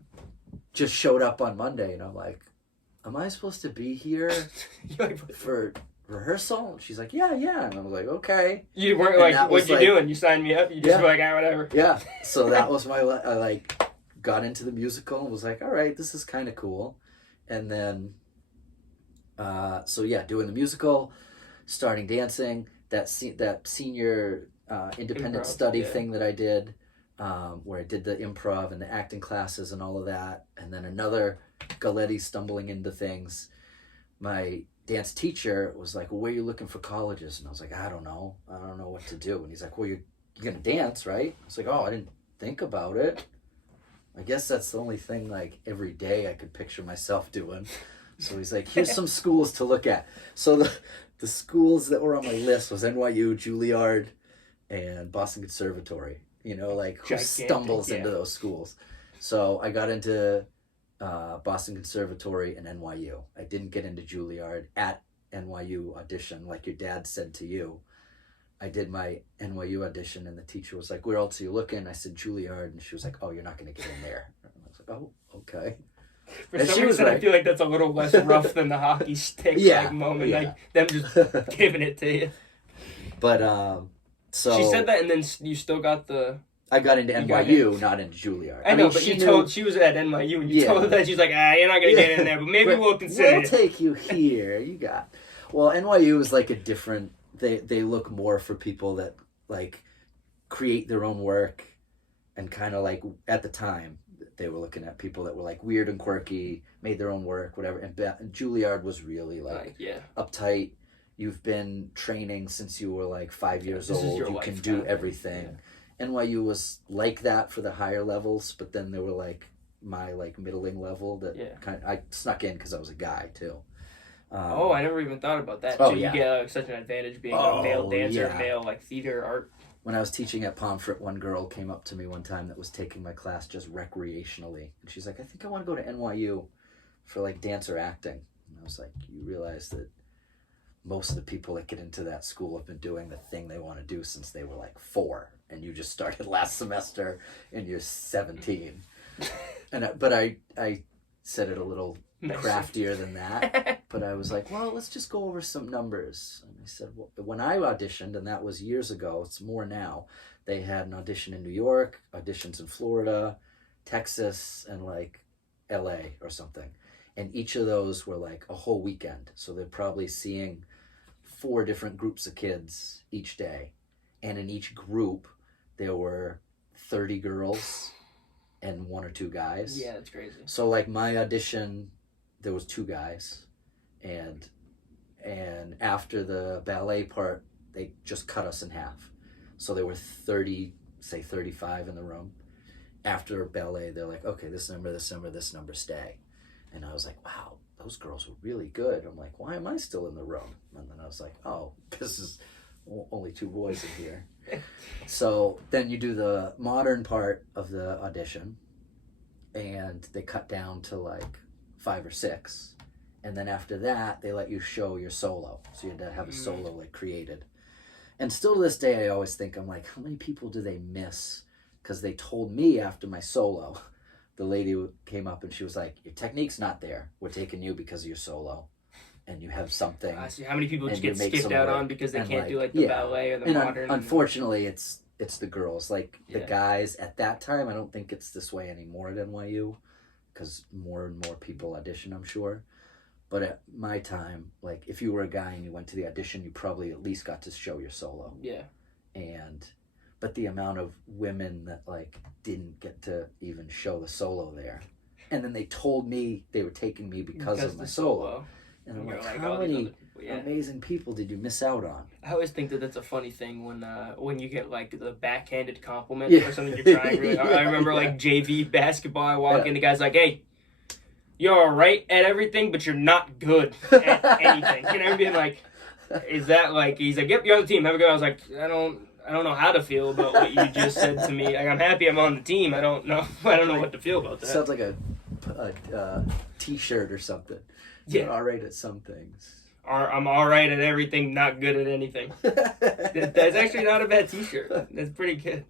just showed up on Monday and I'm like, am I supposed to be here for rehearsal? She's like, yeah. And I was like, okay. You weren't like, what you doing? You signed me up? You just were like, whatever. Yeah. So that was I like got into the musical and was like, all right, this is kind of cool. And then, doing the musical, starting dancing, that senior independent improv, study thing that I did, where I did the improv and the acting classes and all of that. And then another Guglietti stumbling into things. My dance teacher was like, well, where are you looking for colleges? And I was like, I don't know what to do. And he's like, well, you're gonna dance, right? I was like, oh, I didn't think about it. I guess that's the only thing like every day I could picture myself doing. So he's like, here's some schools to look at. So the schools that were on my list was NYU, Juilliard, and Boston Conservatory. You know, like who stumbles into those schools? So I got into Boston Conservatory and NYU. I didn't get into Juilliard at NYU audition, like your dad said to you. I did my NYU audition and the teacher was like, where else are you looking? I said Juilliard, and she was like, oh, you're not going to get in there. And I was like, oh, okay. For some reason, right. I feel like that's a little less rough than the hockey stick moment, like them just giving it to you. But so she said that, and then you still got the. I got into NYU, not into Juilliard. I know, but she was at NYU, and you told her that she's like, you're not gonna get in there, but maybe we'll consider it. We'll take you here. You got. Well, NYU is like a different. They look more for people that like create their own work, and kind of like at the time they were looking at people that were like weird and quirky, made their own work, whatever. And Juilliard was really like uptight. You've been training since you were like 5 years old. You can do everything. Yeah. NYU was like that for the higher levels, but then there were like my like middling level that I snuck in because I was a guy too. I never even thought about that. So you get such an advantage being a male dancer, male like theater art. When I was teaching at Pomfret, one girl came up to me one time that was taking my class just recreationally, and she's like, "I think I want to go to NYU for like dance or acting." And I was like, "You realize that most of the people that get into that school have been doing the thing they want to do since they were like 4, and you just started last semester and you're 17." But I said it a little craftier than that. But I was like, well, let's just go over some numbers. And I said, well, when I auditioned, and that was years ago, it's more now, they had an audition in New York, auditions in Florida, Texas, and like LA or something. And each of those were like a whole weekend. So they're probably seeing 4 different groups of kids each day. And in each group, there were 30 girls and 1 or 2 guys. Yeah, that's crazy. So like my audition, there was 2 guys. And after the ballet part, they just cut us in half. So there were 30, say 35 in the room. After ballet, they're like, okay, this number, stay. And I was like, wow, those girls were really good. I'm like, why am I still in the room? And then I was like, oh, because there's only 2 boys in here. So then you do the modern part of the audition. and they cut down to like 5 or 6. And then after that, they let you show your solo. So you had to have a solo like created. And still to this day, I always think, I'm like, how many people do they miss? Because they told me after my solo, the lady came up and she was like, your technique's not there. We're taking you because of your solo. And you have something. I see. How many people just get skipped out on because they can't do like the ballet or the modern? Unfortunately, it's the girls. Like the guys at that time, I don't think it's this way anymore at NYU because more and more people audition, I'm sure. But at my time, like if you were a guy and you went to the audition, you probably at least got to show your solo. Yeah. But the amount of women that like didn't get to even show the solo there, and then they told me they were taking me because of my solo. And I'm like, how many amazing people did you miss out on? I always think that that's a funny thing when you get like the backhanded compliment for something you're trying really hard. I remember like JV basketball, I walk in, the guy's like, hey, you're all right at everything, but you're not good at anything. You know, being like, is that like, he's like, yep, you're on the team, have a go. I was like, I don't know how to feel about what you just said to me. Like, I'm happy I'm on the team. I don't know what to feel about that. Sounds like a t-shirt or something. You're all right at some things. I'm all right at everything, not good at anything. That's actually not a bad t-shirt. That's pretty good.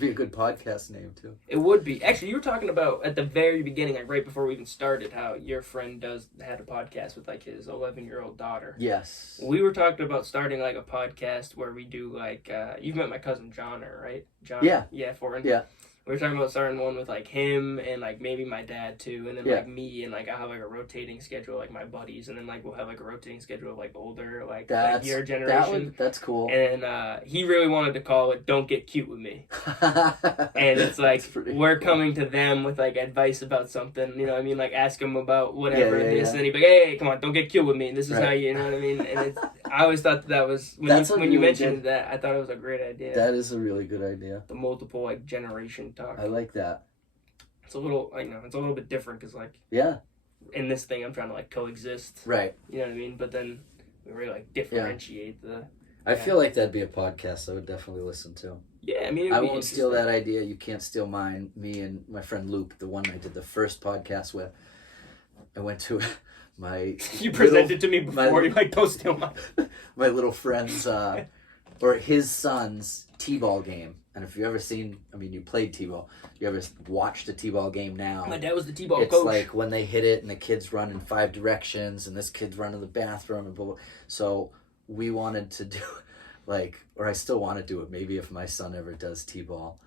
Be a good podcast name, too. It would be. Actually, you were talking about, at the very beginning, like right before we even started, how your friend had a podcast with, like, his 11-year-old daughter. Yes. We were talking about starting, like, a podcast where we do, like, you've met my cousin Johnner, right? John? Yeah. Yeah, Foreign. Yeah. We were talking about starting one with, like, him and, like, maybe my dad, too. And then, like, me. And, like, I'll have, like, a rotating schedule, like, my buddies. And then, like, we'll have, like, a rotating schedule of, like, older, like your generation. That's cool. And he really wanted to call it Don't Get Cute With Me. And it's, like, we're coming to them with, like, advice about something. You know what I mean? Like, ask them about whatever it is. And then he'd be like, hey, come on, don't get cute with me. This is how you know what I mean? And I always thought that was, when you mentioned that, I thought it was a great idea. That is a really good idea. The multiple, like, generation talk. I like that. It's a little, it's a little bit different because, like, in this thing, I'm trying to, like, coexist. Right. You know what I mean? But then we really, like, differentiate the... I feel like that'd be a podcast I would definitely listen to. Yeah, I mean, I won't steal that idea. You can't steal mine. Me and my friend Luke, the one I did the first podcast with, I went to my... You presented to me before, you're like, don't steal mine. My little friend's, or his son's T-ball game. And if you've ever seen, I mean, you played T-ball. You ever watched a T-ball game now? My dad was the T-ball coach. It's like when they hit it and the kids run in 5 directions and this kid's running to the bathroom and blah, blah. So we wanted to do, like, or I still want to do it. Maybe if my son ever does T-ball,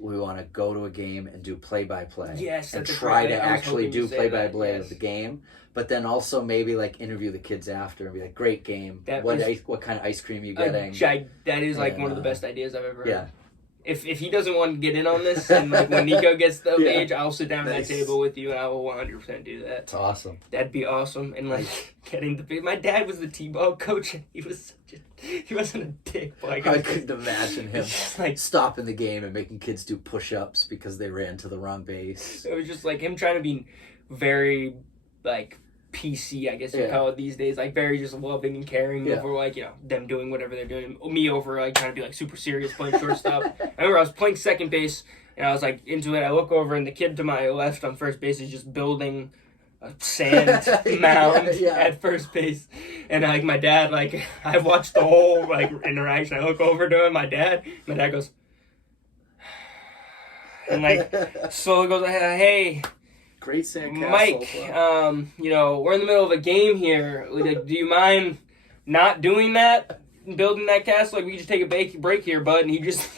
we want to go to a game and do play-by-play. Yes, and try to actually do play-by-play of the game. But then also maybe like interview the kids after and be like, great game. What kind of ice cream you getting? That is like one of the best ideas I've ever heard. Yeah. If he doesn't want to get in on this, and like when Nico gets of age, I'll sit down at that table with you and I will 100% do that. That's awesome. That'd be awesome. And like my dad was the T-ball coach and he wasn't a dick. But, like, I couldn't imagine him like stopping the game and making kids do push-ups because they ran to the wrong base. It was just like him trying to be very like PC, I guess you call it these days, like very just loving and caring over like, you know, them doing whatever they're doing. Me over like trying to be like super serious playing shortstop. I remember I was playing second base and I was like into it. I look over and the kid to my left on first base is just building a sand mound at first base. And like my dad, like I watched the whole like interaction. I look over to him, my dad goes and like slowly goes, hey, great sandcastle. Mike, you know, we're in the middle of a game here. Like, do you mind not doing that? Building that castle? Like, we can just take a break here, bud. And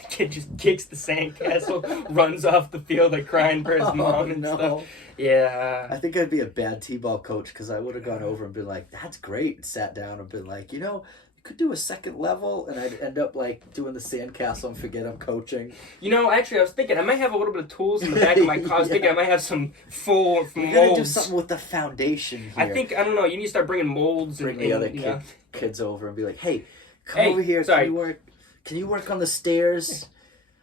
kid just kicks the sandcastle, runs off the field, like, crying for his mom and stuff. Yeah. I think I'd be a bad T-ball coach because I would have gone over and been like, that's great. And sat down and been like, you know, could do a second level, and I'd end up like doing the sandcastle and forget I'm coaching. You know, actually, I was thinking I might have a little bit of tools in the back of my car. I was thinking I might have some molds. You gotta do something with the foundation here. I don't know. You need to start bringing molds. Bring the other kids over and be like, hey, come over here. Sorry. Can you work on the stairs?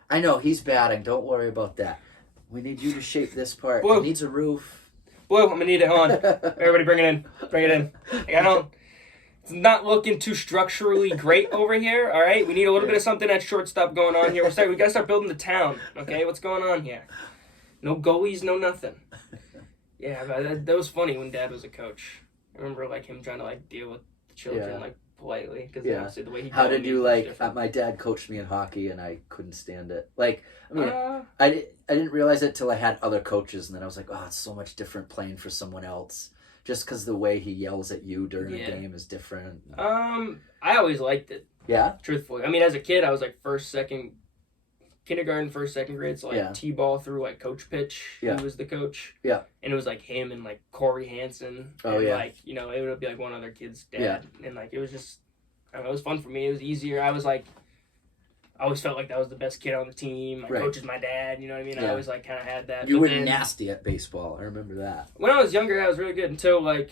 I know he's batting. Don't worry about that. We need you to shape this part. Blue. It needs a roof. Blue, I'm gonna need it on. Everybody, bring it in. Bring it in. I don't. It's not looking too structurally great over here, all right? We need a little bit of something at shortstop going on here. We got to start building the town, okay? What's going on here? No goalies, no nothing. Yeah, but that was funny when Dad was a coach. I remember like him trying to like deal with the children like politely because obviously the way he. How did you like? My dad coached me in hockey, and I couldn't stand it. Like, I mean, I didn't realize it till I had other coaches, and then I was like, oh, it's so much different playing for someone else. Just because the way he yells at you during a game is different. I always liked it. Yeah. Truthfully, I mean, as a kid, I was like kindergarten, first, second grade, so like T-ball through like coach pitch. He was the coach. Yeah. And it was like him and like Corey Hansen. Oh, and, like, you know, it would be like one other kid's dad. Yeah. And like, it was just, I don't know, it was fun for me. It was easier. I was like, I always felt like that was the best kid on the team. My coach is my dad, you know what I mean? I always like kind of had that. You were nasty at baseball. I remember that. When I was younger, I was really good until like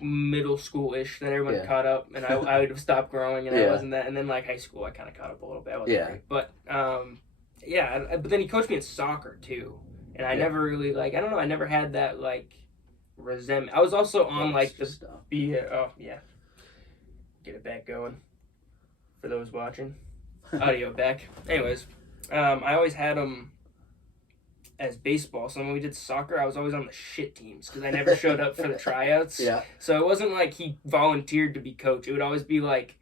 middle school-ish. Then everyone caught up, and I would have stopped growing, and I wasn't that. And then like high school, I kind of caught up a little bit. I wasn't great. But but then he coached me in soccer too, and I never really like. I don't know. I never had that like resentment. I was also on like the get it back going for those watching. Audio back. Anyways, I always had him as baseball. So when we did soccer, I was always on the shit teams because I never showed up for the tryouts. Yeah. So it wasn't like he volunteered to be coach. It would always be like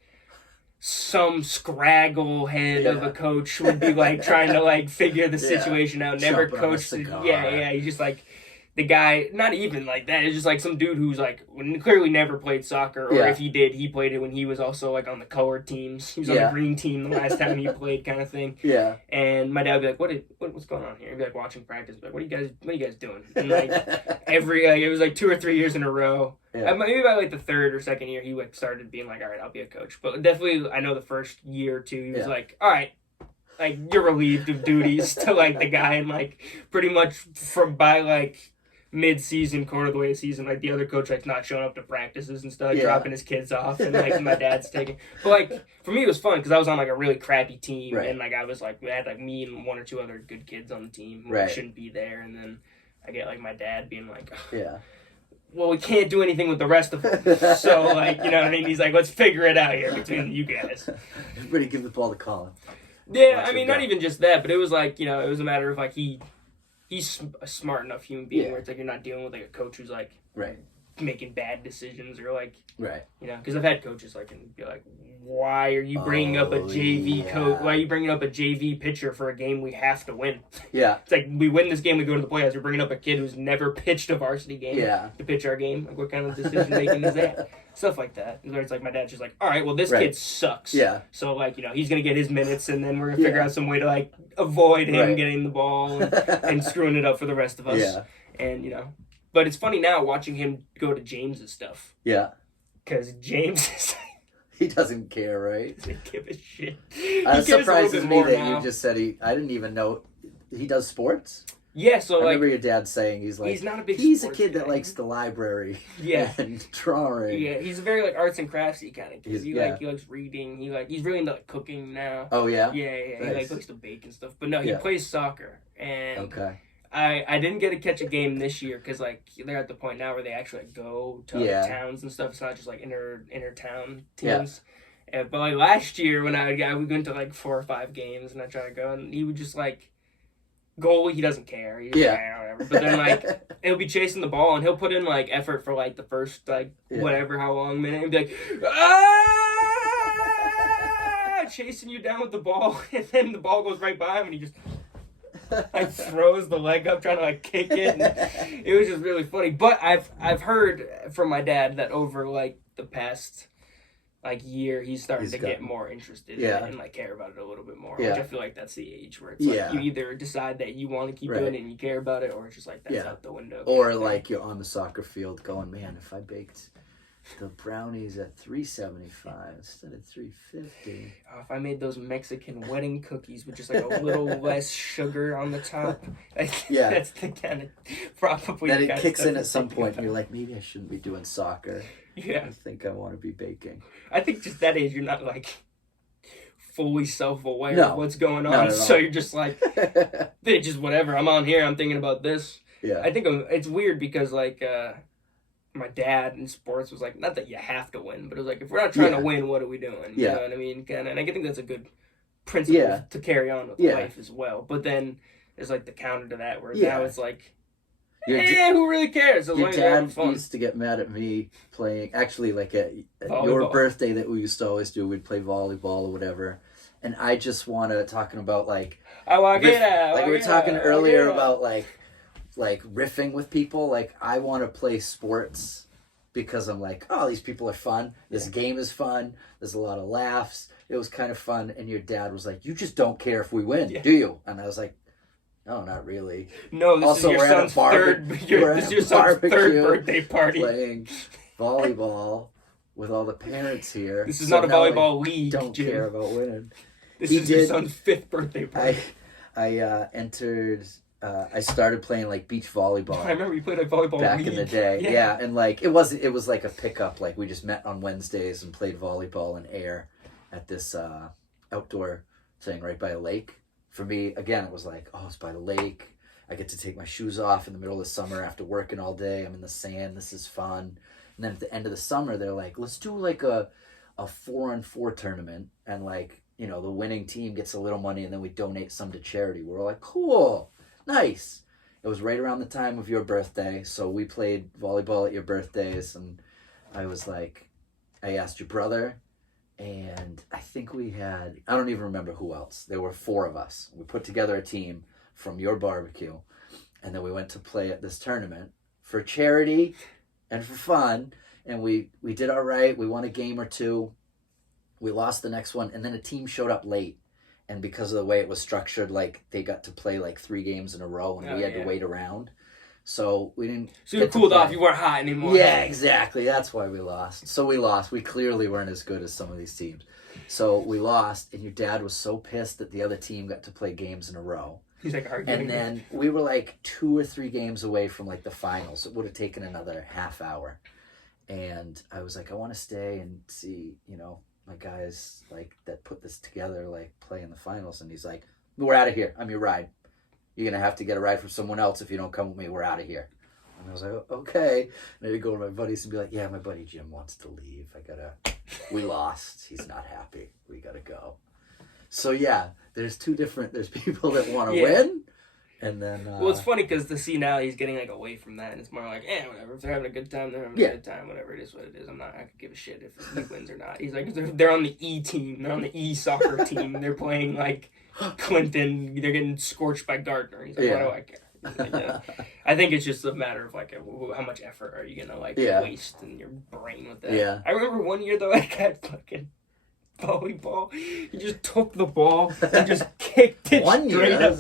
some scraggle head of a coach would be like trying to like figure the situation out. Never coached. He's just like the guy, not even like that. It's just like some dude who's like clearly never played soccer, or if he did, he played it when he was also like on the colored teams. He was on the green team the last time he played, kind of thing. Yeah. And my dad would be like, "What's going on here?" He'd be like watching practice, but like, "What are you guys doing?" And like it was like 2 or 3 years in a row. Yeah. Maybe by like the third or second year, he like started being like, "All right, I'll be a coach." But definitely, I know the first year or two, he was like, "All right." Like, you're relieved of duties to like the guy, and like pretty much by like mid-season, quarter of the way of the season, like the other coach like not showing up to practices and stuff, like, dropping his kids off, and like my dad's taking. But like for me, it was fun because I was on like a really crappy team, and like I was like we had like me and 1 or 2 other good kids on the team who shouldn't be there, and then I get like my dad being like, well, we can't do anything with the rest of them, so like, you know what I mean? He's like, let's figure it out here between you guys. Everybody give the ball to Colin. Yeah, I mean, not even just that, but it was like, you know, it was a matter of like he's a smart enough human being where it's like you're not dealing with like a coach who's like making bad decisions or like you know, because I've had coaches like and be like, why are you bringing up a JV coach? Why are you bringing up a JV pitcher for a game we have to win? Yeah, it's like we win this game, we go to the playoffs. You're bringing up a kid who's never pitched a varsity game to pitch our game. Like, what kind of decision making is that? Stuff like that. Where it's like my dad's just like, all right, well, this kid sucks. Yeah. So like, you know, he's gonna get his minutes, and then we're gonna figure out some way to like avoid him getting the ball and screwing it up for the rest of us. Yeah. And you know, but it's funny now watching him go to James's stuff. Yeah. Because James is. He doesn't care, right? He doesn't give a shit. It surprises me that you just said I didn't even know he does sports. Yeah, so I remember your dad saying he's not a big. He's a kid that likes the library. Yeah, and drawing. Yeah, he's a very like arts and craftsy kind of kid. He likes reading. He's really into like cooking now. Oh yeah. Yeah. Nice. He like likes to bake and stuff. But no, he plays soccer, and I didn't get to catch a game this year because like they're at the point now where they actually like, go to other towns and stuff. It's not just like inter town teams. Yeah. But like last year when we went to like 4 or 5 games and I tried to go, and he would just like. Goalie, he doesn't care. He's like, whatever. But then, like, he'll be chasing the ball, and he'll put in, like, effort for, like, the first, like, whatever, how long minute, and be like, chasing you down with the ball, and then the ball goes right by him, and he just, like, throws the leg up, trying to, like, kick it, and it was just really funny. But I've heard from my dad that over, like, the past... like year, he's starting to get more interested in it and like care about it a little bit more. Which I feel like that's the age where it's like you either decide that you want to keep doing it and you care about it, or it's just like that's out the window. Or like you're on the soccer field going, man, if I baked the brownies at 375 instead of 350. Oh, if I made those Mexican wedding cookies with just like a little less sugar on the top, that's the kind of probably. Then it kicks in at some point, and you're like, maybe I shouldn't be doing soccer. Yeah, I think I want to be baking. I think just that age, you're not like fully self-aware of what's going on, so you're just like, it's just whatever. I'm on here. I'm thinking about this. Yeah, I think it's weird because like my dad in sports was like, not that you have to win, but it was like if we're not trying to win, what are we doing? You know what I mean? And I think that's a good principle to carry on with life as well. But then is like the counter to that, where Yeah. now it's like, who really cares? Your dad used to get mad at me playing, actually, like at your birthday that we used to always do, we'd play volleyball or whatever. And I just want to, talking about like, we were talking earlier about like riffing with people. Like, I want to play sports because I'm like, oh, these people are fun. This game is fun. There's a lot of laughs. It was kind of fun. And your dad was like, you just don't care if we win, do you? And I was like, no, not really. No, this is your son's third birthday party. Playing volleyball with all the parents here. This is not a volleyball league. Don't care about winning. This is your son's 5th birthday party. I started playing like beach volleyball. I remember you played like volleyball back in the day. Yeah, and like it was like a pickup. Like we just met on Wednesdays and played volleyball in air at this outdoor thing right by a lake. For me, again, it was like, oh, it's by the lake. I get to take my shoes off in the middle of the summer after working all day. I'm in the sand. This is fun. And then at the end of the summer, they're like, let's do like a 4-on-4 tournament. And like, you know, the winning team gets a little money and then we donate some to charity. We're all like, cool, nice. It was right around the time of your birthday. So we played volleyball at your birthdays. And I was like, I asked your brother. And I think we had, I don't even remember who else. There were 4 of us. We put together a team from your barbecue. And then we went to play at this tournament for charity and for fun. And we did all right. We won a game or 2. We lost the next one. And then a team showed up late. And because of the way it was structured, like they got to play like 3 games in a row and we had to wait around. So we didn't. So you cooled off. You weren't hot anymore. Yeah, exactly. That's why we lost. So we lost. We clearly weren't as good as some of these teams. So we lost, and your dad was so pissed that the other team got to play games in a row. He's like arguing. And then we were like 2 or 3 games away from like the finals. It would have taken another half hour. And I was like, I want to stay and see, you know, my guys like that put this together, like play in the finals. And he's like, we're out of here. I'm your ride. You're going to have to get a ride from someone else if you don't come with me. We're out of here. And I was like, okay. And I'd go to my buddies and be like, yeah, my buddy Jim wants to leave. We lost. He's not happy. We got to go. So, yeah, there's people that want to win. And then... well, it's funny because now he's getting like away from that. And it's more like, whatever. If they're having a good time, they're having a good time. Whatever it is, what it is. I could give a shit if he wins or not. He's like, they're on the E team. They're on the E soccer team. They're playing like... Clinton, they're getting scorched by Gardner. He's like, what do I care? Like, I think it's just a matter of like how much effort are you gonna waste in your brain with that. Yeah. I remember one year though, I got fucking volleyball. He just took the ball and just kicked it straight up.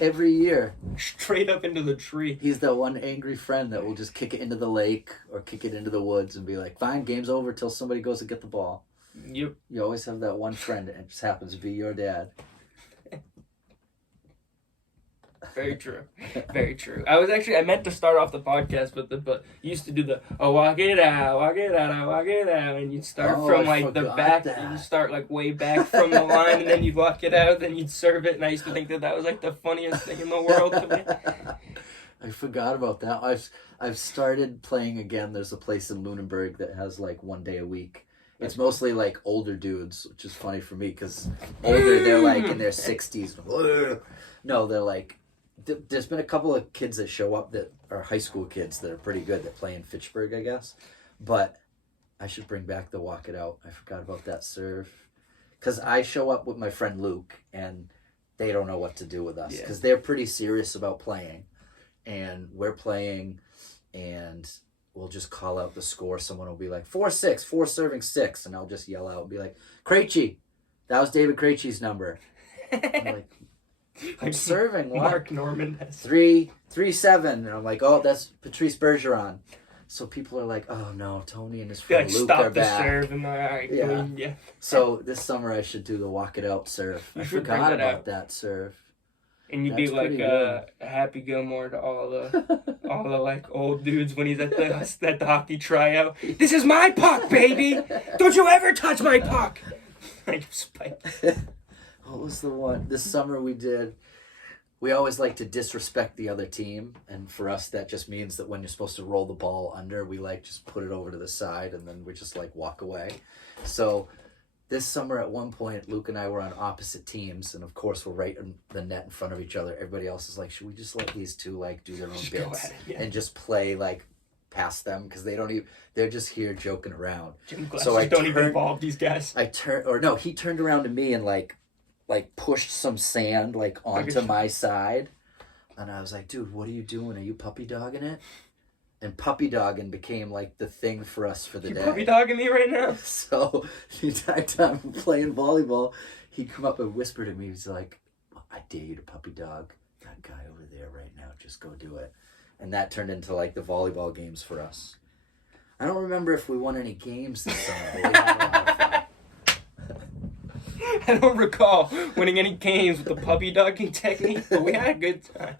Every year. Straight up into the tree. He's that one angry friend that will just kick it into the lake or kick it into the woods and be like, fine, game's over till somebody goes to get the ball. Yep. You always have that one friend and it just happens to be your dad. Very true. Very true. I meant to start off the podcast with it, but you used to do the, walk it out, walk it out, walk it out, and you'd start from like the back, you'd start like way back from the line, and then you'd walk it out, then you'd serve it, and I used to think that was like the funniest thing in the world to me. I forgot about that. I've started playing again. There's a place in Lunenburg that has like 1 day a week. It's mostly like older dudes, which is funny for me because older, they're like in their 60s. No, they're like, there's been a couple of kids that show up that are high school kids that are pretty good that play in Fitchburg, I guess. But I should bring back the walk it out. I forgot about that serve. Because I show up with my friend Luke and they don't know what to do with us. Because they're pretty serious about playing. And we're playing and we'll just call out the score. Someone will be like, 4-6, 4 serving 6. And I'll just yell out and be like, Krejci. That was David Krejci's number. I'm like, I'm serving what? Mark Norman. 3-7. And I'm like, oh, that's Patrice Bergeron. So people are like, oh no, Tony and his friend Luke are back. Serve and all right, So this summer I should do the walk it out serve. I forgot about that serve. And you'd be like Happy Gilmore to all the like old dudes when he's at the hockey tryout. This is my puck, baby! Don't you ever touch my puck! Like Spike. What was the one? This summer we always like to disrespect the other team. And for us, that just means that when you're supposed to roll the ball under, we like just put it over to the side and then we just like walk away. So this summer at one point, Luke and I were on opposite teams, and of course we're right in the net in front of each other. Everybody else is like, should we just let these two like do their own bits and just play like past them, because they're just here joking around. So I don't even involve these guys. He turned around to me and like pushed some sand like onto my side, and I was like, dude, what are you doing? Are you puppy dogging it? And puppy dogging became like the thing for us for the day. Puppy dogging me right now? So the entire time I'm playing volleyball, he'd come up and whisper to me, he's like, I dare you to puppy dog that guy over there right now. Just go do it. And that turned into like the volleyball games for us. I don't remember if we won any games this summer, but we had a lot of fun. I don't recall winning any games with the puppy dogging technique, but we had a good time.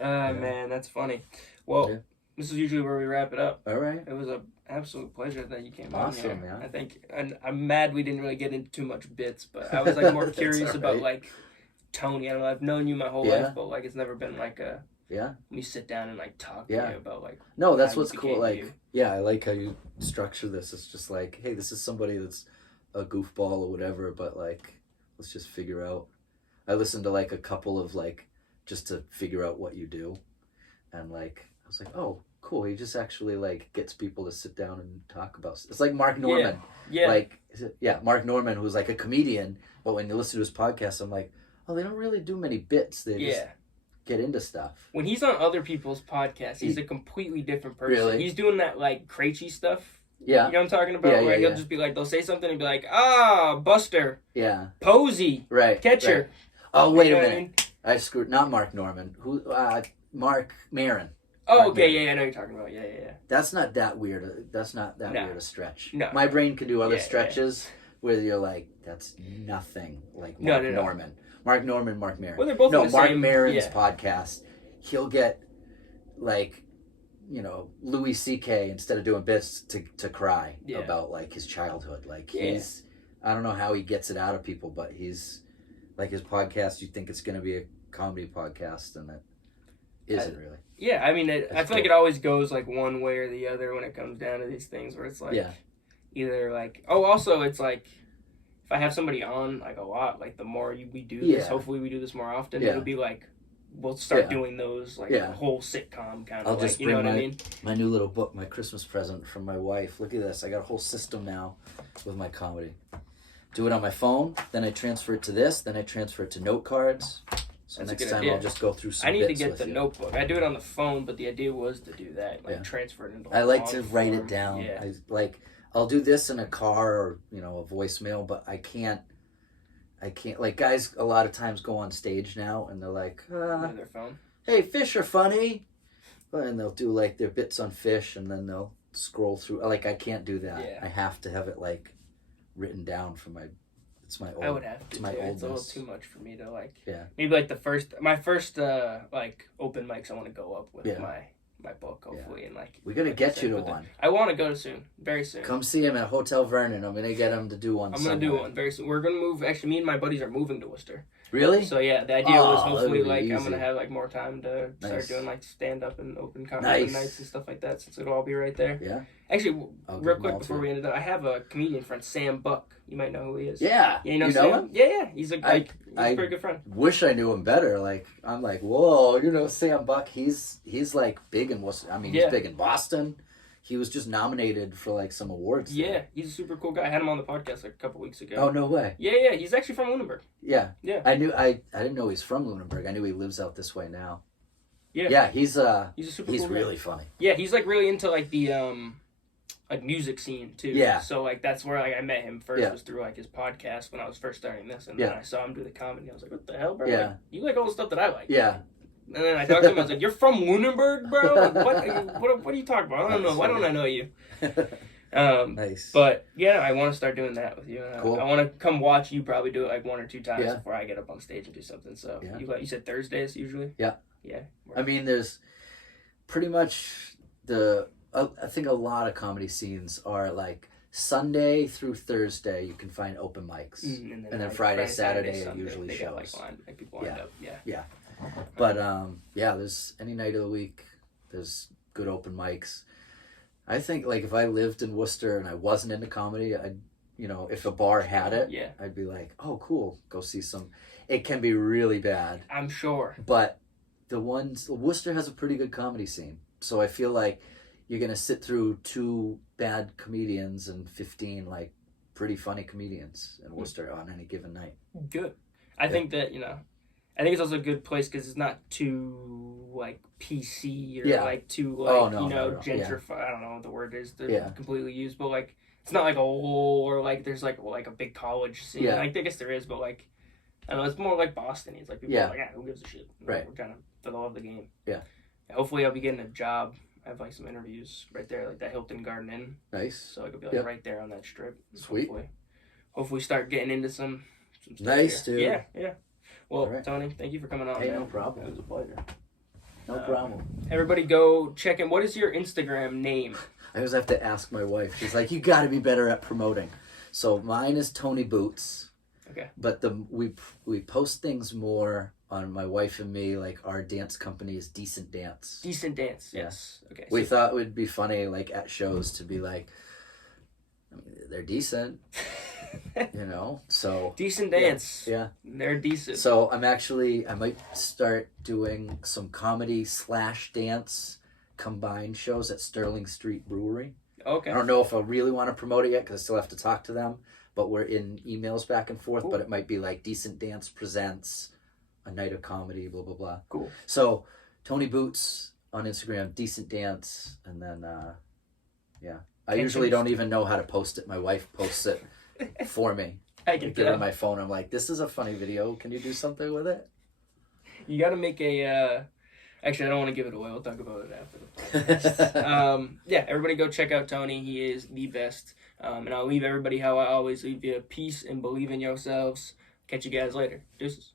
Man, that's funny. Well, This is usually where we wrap it up. All right. It was an absolute pleasure that you came on here. Man. I think, and I'm mad we didn't really get into too much bits, but I was like more curious about like Tony. I don't know, I've known you my whole life, but like it's never been like a me sit down and like talk to you about like that's what's cool. Like I like how you structure this. It's just like, hey, this is somebody that's a goofball or whatever, but like let's just figure out. I listened to like a couple of like just to figure out what you do, and like I was like, oh, cool. He just actually like gets people to sit down and talk about. It's like Mark Norman. Yeah. Like Mark Norman, who's like a comedian, but when you listen to his podcast, I'm like, oh, they don't really do many bits. They just get into stuff. When he's on other people's podcasts, he's a completely different person. Really? He's doing that like crazy stuff. Yeah. You know what I'm talking about? Where he'll just be like, they'll say something and be like, Buster. Yeah. Posey. Right. Catcher. Right. Oh, wait a minute. I mean? I screwed. Not Mark Norman. Who? Mark Maron. Oh, Mark okay. Maron. Yeah, I know what you're talking about. Yeah. That's not that weird. That's not that weird a stretch. No. My brain can do other stretches where you're like, that's nothing like Mark Norman. Mark Norman, Mark Maron. Well, they're both the Mark same. Maron's podcast, he'll get like, Louis C.K. instead of doing bits to cry about like his childhood. Like he's, I don't know how he gets it out of people, but he's like his podcast. You think it's going to be a comedy podcast, and it isn't really. Yeah, I mean, I feel like it always goes like one way or the other when it comes down to these things where it's like either like also it's like if I have somebody on like a lot, like the more we do this, hopefully we do this more often. It'll be like we'll start doing those like a whole sitcom kind of like, you know what I mean? My new little book, my Christmas present from my wife. Look at this. I got a whole system now with my comedy. Do it on my phone, then I transfer it to this, then I transfer it to note cards. So next time I'll just go through some I need to bits get with the you. notebook. I do it on the phone, but the idea was to do that, like transfer it into I like long to write form. it down. Yeah. I'll do this in a car or, a voicemail, but I can't, like guys a lot of times go on stage now and they're like, their phone. Hey, fish are funny. And they'll do like their bits on fish and then they'll scroll through. Like I can't do that. Yeah. I have to have it like written down for I would have to. It's a little too much for me to like. Yeah. Maybe like my first like open mics I want to go up with my book hopefully and like. We gotta get you to one. I want to go soon, very soon. Come see him at Hotel Vernon. I'm gonna get him to do one. I'm gonna do one very soon. We're gonna move. Actually, me and my buddies are moving to Worcester. Really? So yeah, the idea was hopefully like easy. I'm gonna have like more time to start doing like stand up and open comedy nights and stuff like that since it'll all be right there. Yeah. Actually, real quick before we end it up, I have a comedian friend, Sam Buck. You might know who he is. Yeah. You know him? Yeah. He's a pretty good friend. Wish I knew him better. Like I'm like, whoa, Sam Buck. He's like big in Worcester. I mean, he's big in Boston. He was just nominated for like some awards. Yeah, he's a super cool guy. I had him on the podcast like a couple weeks ago. Oh no way. Yeah. He's actually from Lunenburg. Yeah. Yeah. I didn't know he's from Lunenburg. I knew he lives out this way now. Yeah. Yeah, he's a super he's cool really guy. funny. Yeah, he's like really into like the like music scene too. Yeah. So like that's where like I met him first was through like his podcast when I was first starting this, and then I saw him do the comedy. I was like, what the hell, bro? Yeah. Like, you like all the stuff that I like. Yeah. And then I talked to him. I was like, "You're from Lunenburg, bro? Like, what are you talking about? I don't know. Why don't I know you?" Nice. But yeah, I want to start doing that with you. Cool. I want to come watch you probably do it like one or two times before I get up on stage and do something. So you said Thursdays usually. Yeah. Yeah. I mean, there's pretty much I think a lot of comedy scenes are like Sunday through Thursday. You can find open mics, and then like Friday, Saturday it usually shows. Like people lined up. Yeah. But there's any night of the week, there's good open mics. I think like if I lived in Worcester and I wasn't into comedy, I'd you know, if a bar had it, Yeah. I'd be like, oh, cool, go see some. It can be really bad. I'm sure. But Worcester has a pretty good comedy scene. So I feel like you're going to sit through 2 bad comedians and 15, like, pretty funny comedians in Worcester on any given night. Good. I think that, you know, I think it's also a good place because it's not too, like, PC or, like, too, like, gentrified. I don't know what the word is to completely use, but, like, it's not like a whole, or, like, there's, like a big college scene. Yeah. Like, I guess there is, but, like, I don't know, it's more like Boston. It's like, people are like, who gives a shit? Right. We're kind of for the love of the game. Yeah. Hopefully I'll be getting a job. I have, like, some interviews right there, like that Hilton Garden Inn. Nice. So I could be, like, right there on that strip. Sweet. Hopefully start getting into some stuff nice, here. dude. Yeah. Well, Tony, thank you for coming on. Hey, man. no problem. It was a pleasure. No problem. Everybody go check in. What is your Instagram name? I always have to ask my wife. She's like, you got to be better at promoting. So mine is Tony Boots. Okay. But we post things more on my wife and me, like our dance company is Decent Dance. Decent Dance, yes. Okay. We thought it would be funny, like at shows, to be like, I mean, they're decent, you know. So Decent Dance. Yeah. They're decent. So I might start doing some comedy / dance combined shows at Sterling Street Brewery. Okay. I don't know if I really want to promote it yet because I still have to talk to them. But we're in emails back and forth. Cool. But it might be like Decent Dance presents a night of comedy, blah blah blah. Cool. So Tony Boots on Instagram, Decent Dance, and then I usually don't even know how to post it. My wife posts it for me. I get it on my phone. I'm like, this is a funny video. Can you do something with it? You got to make a. Actually, I don't want to give it away. We'll talk about it after the podcast. Everybody go check out Tony. He is the best. And I'll leave everybody how I always leave you. Peace and believe in yourselves. Catch you guys later. Deuces.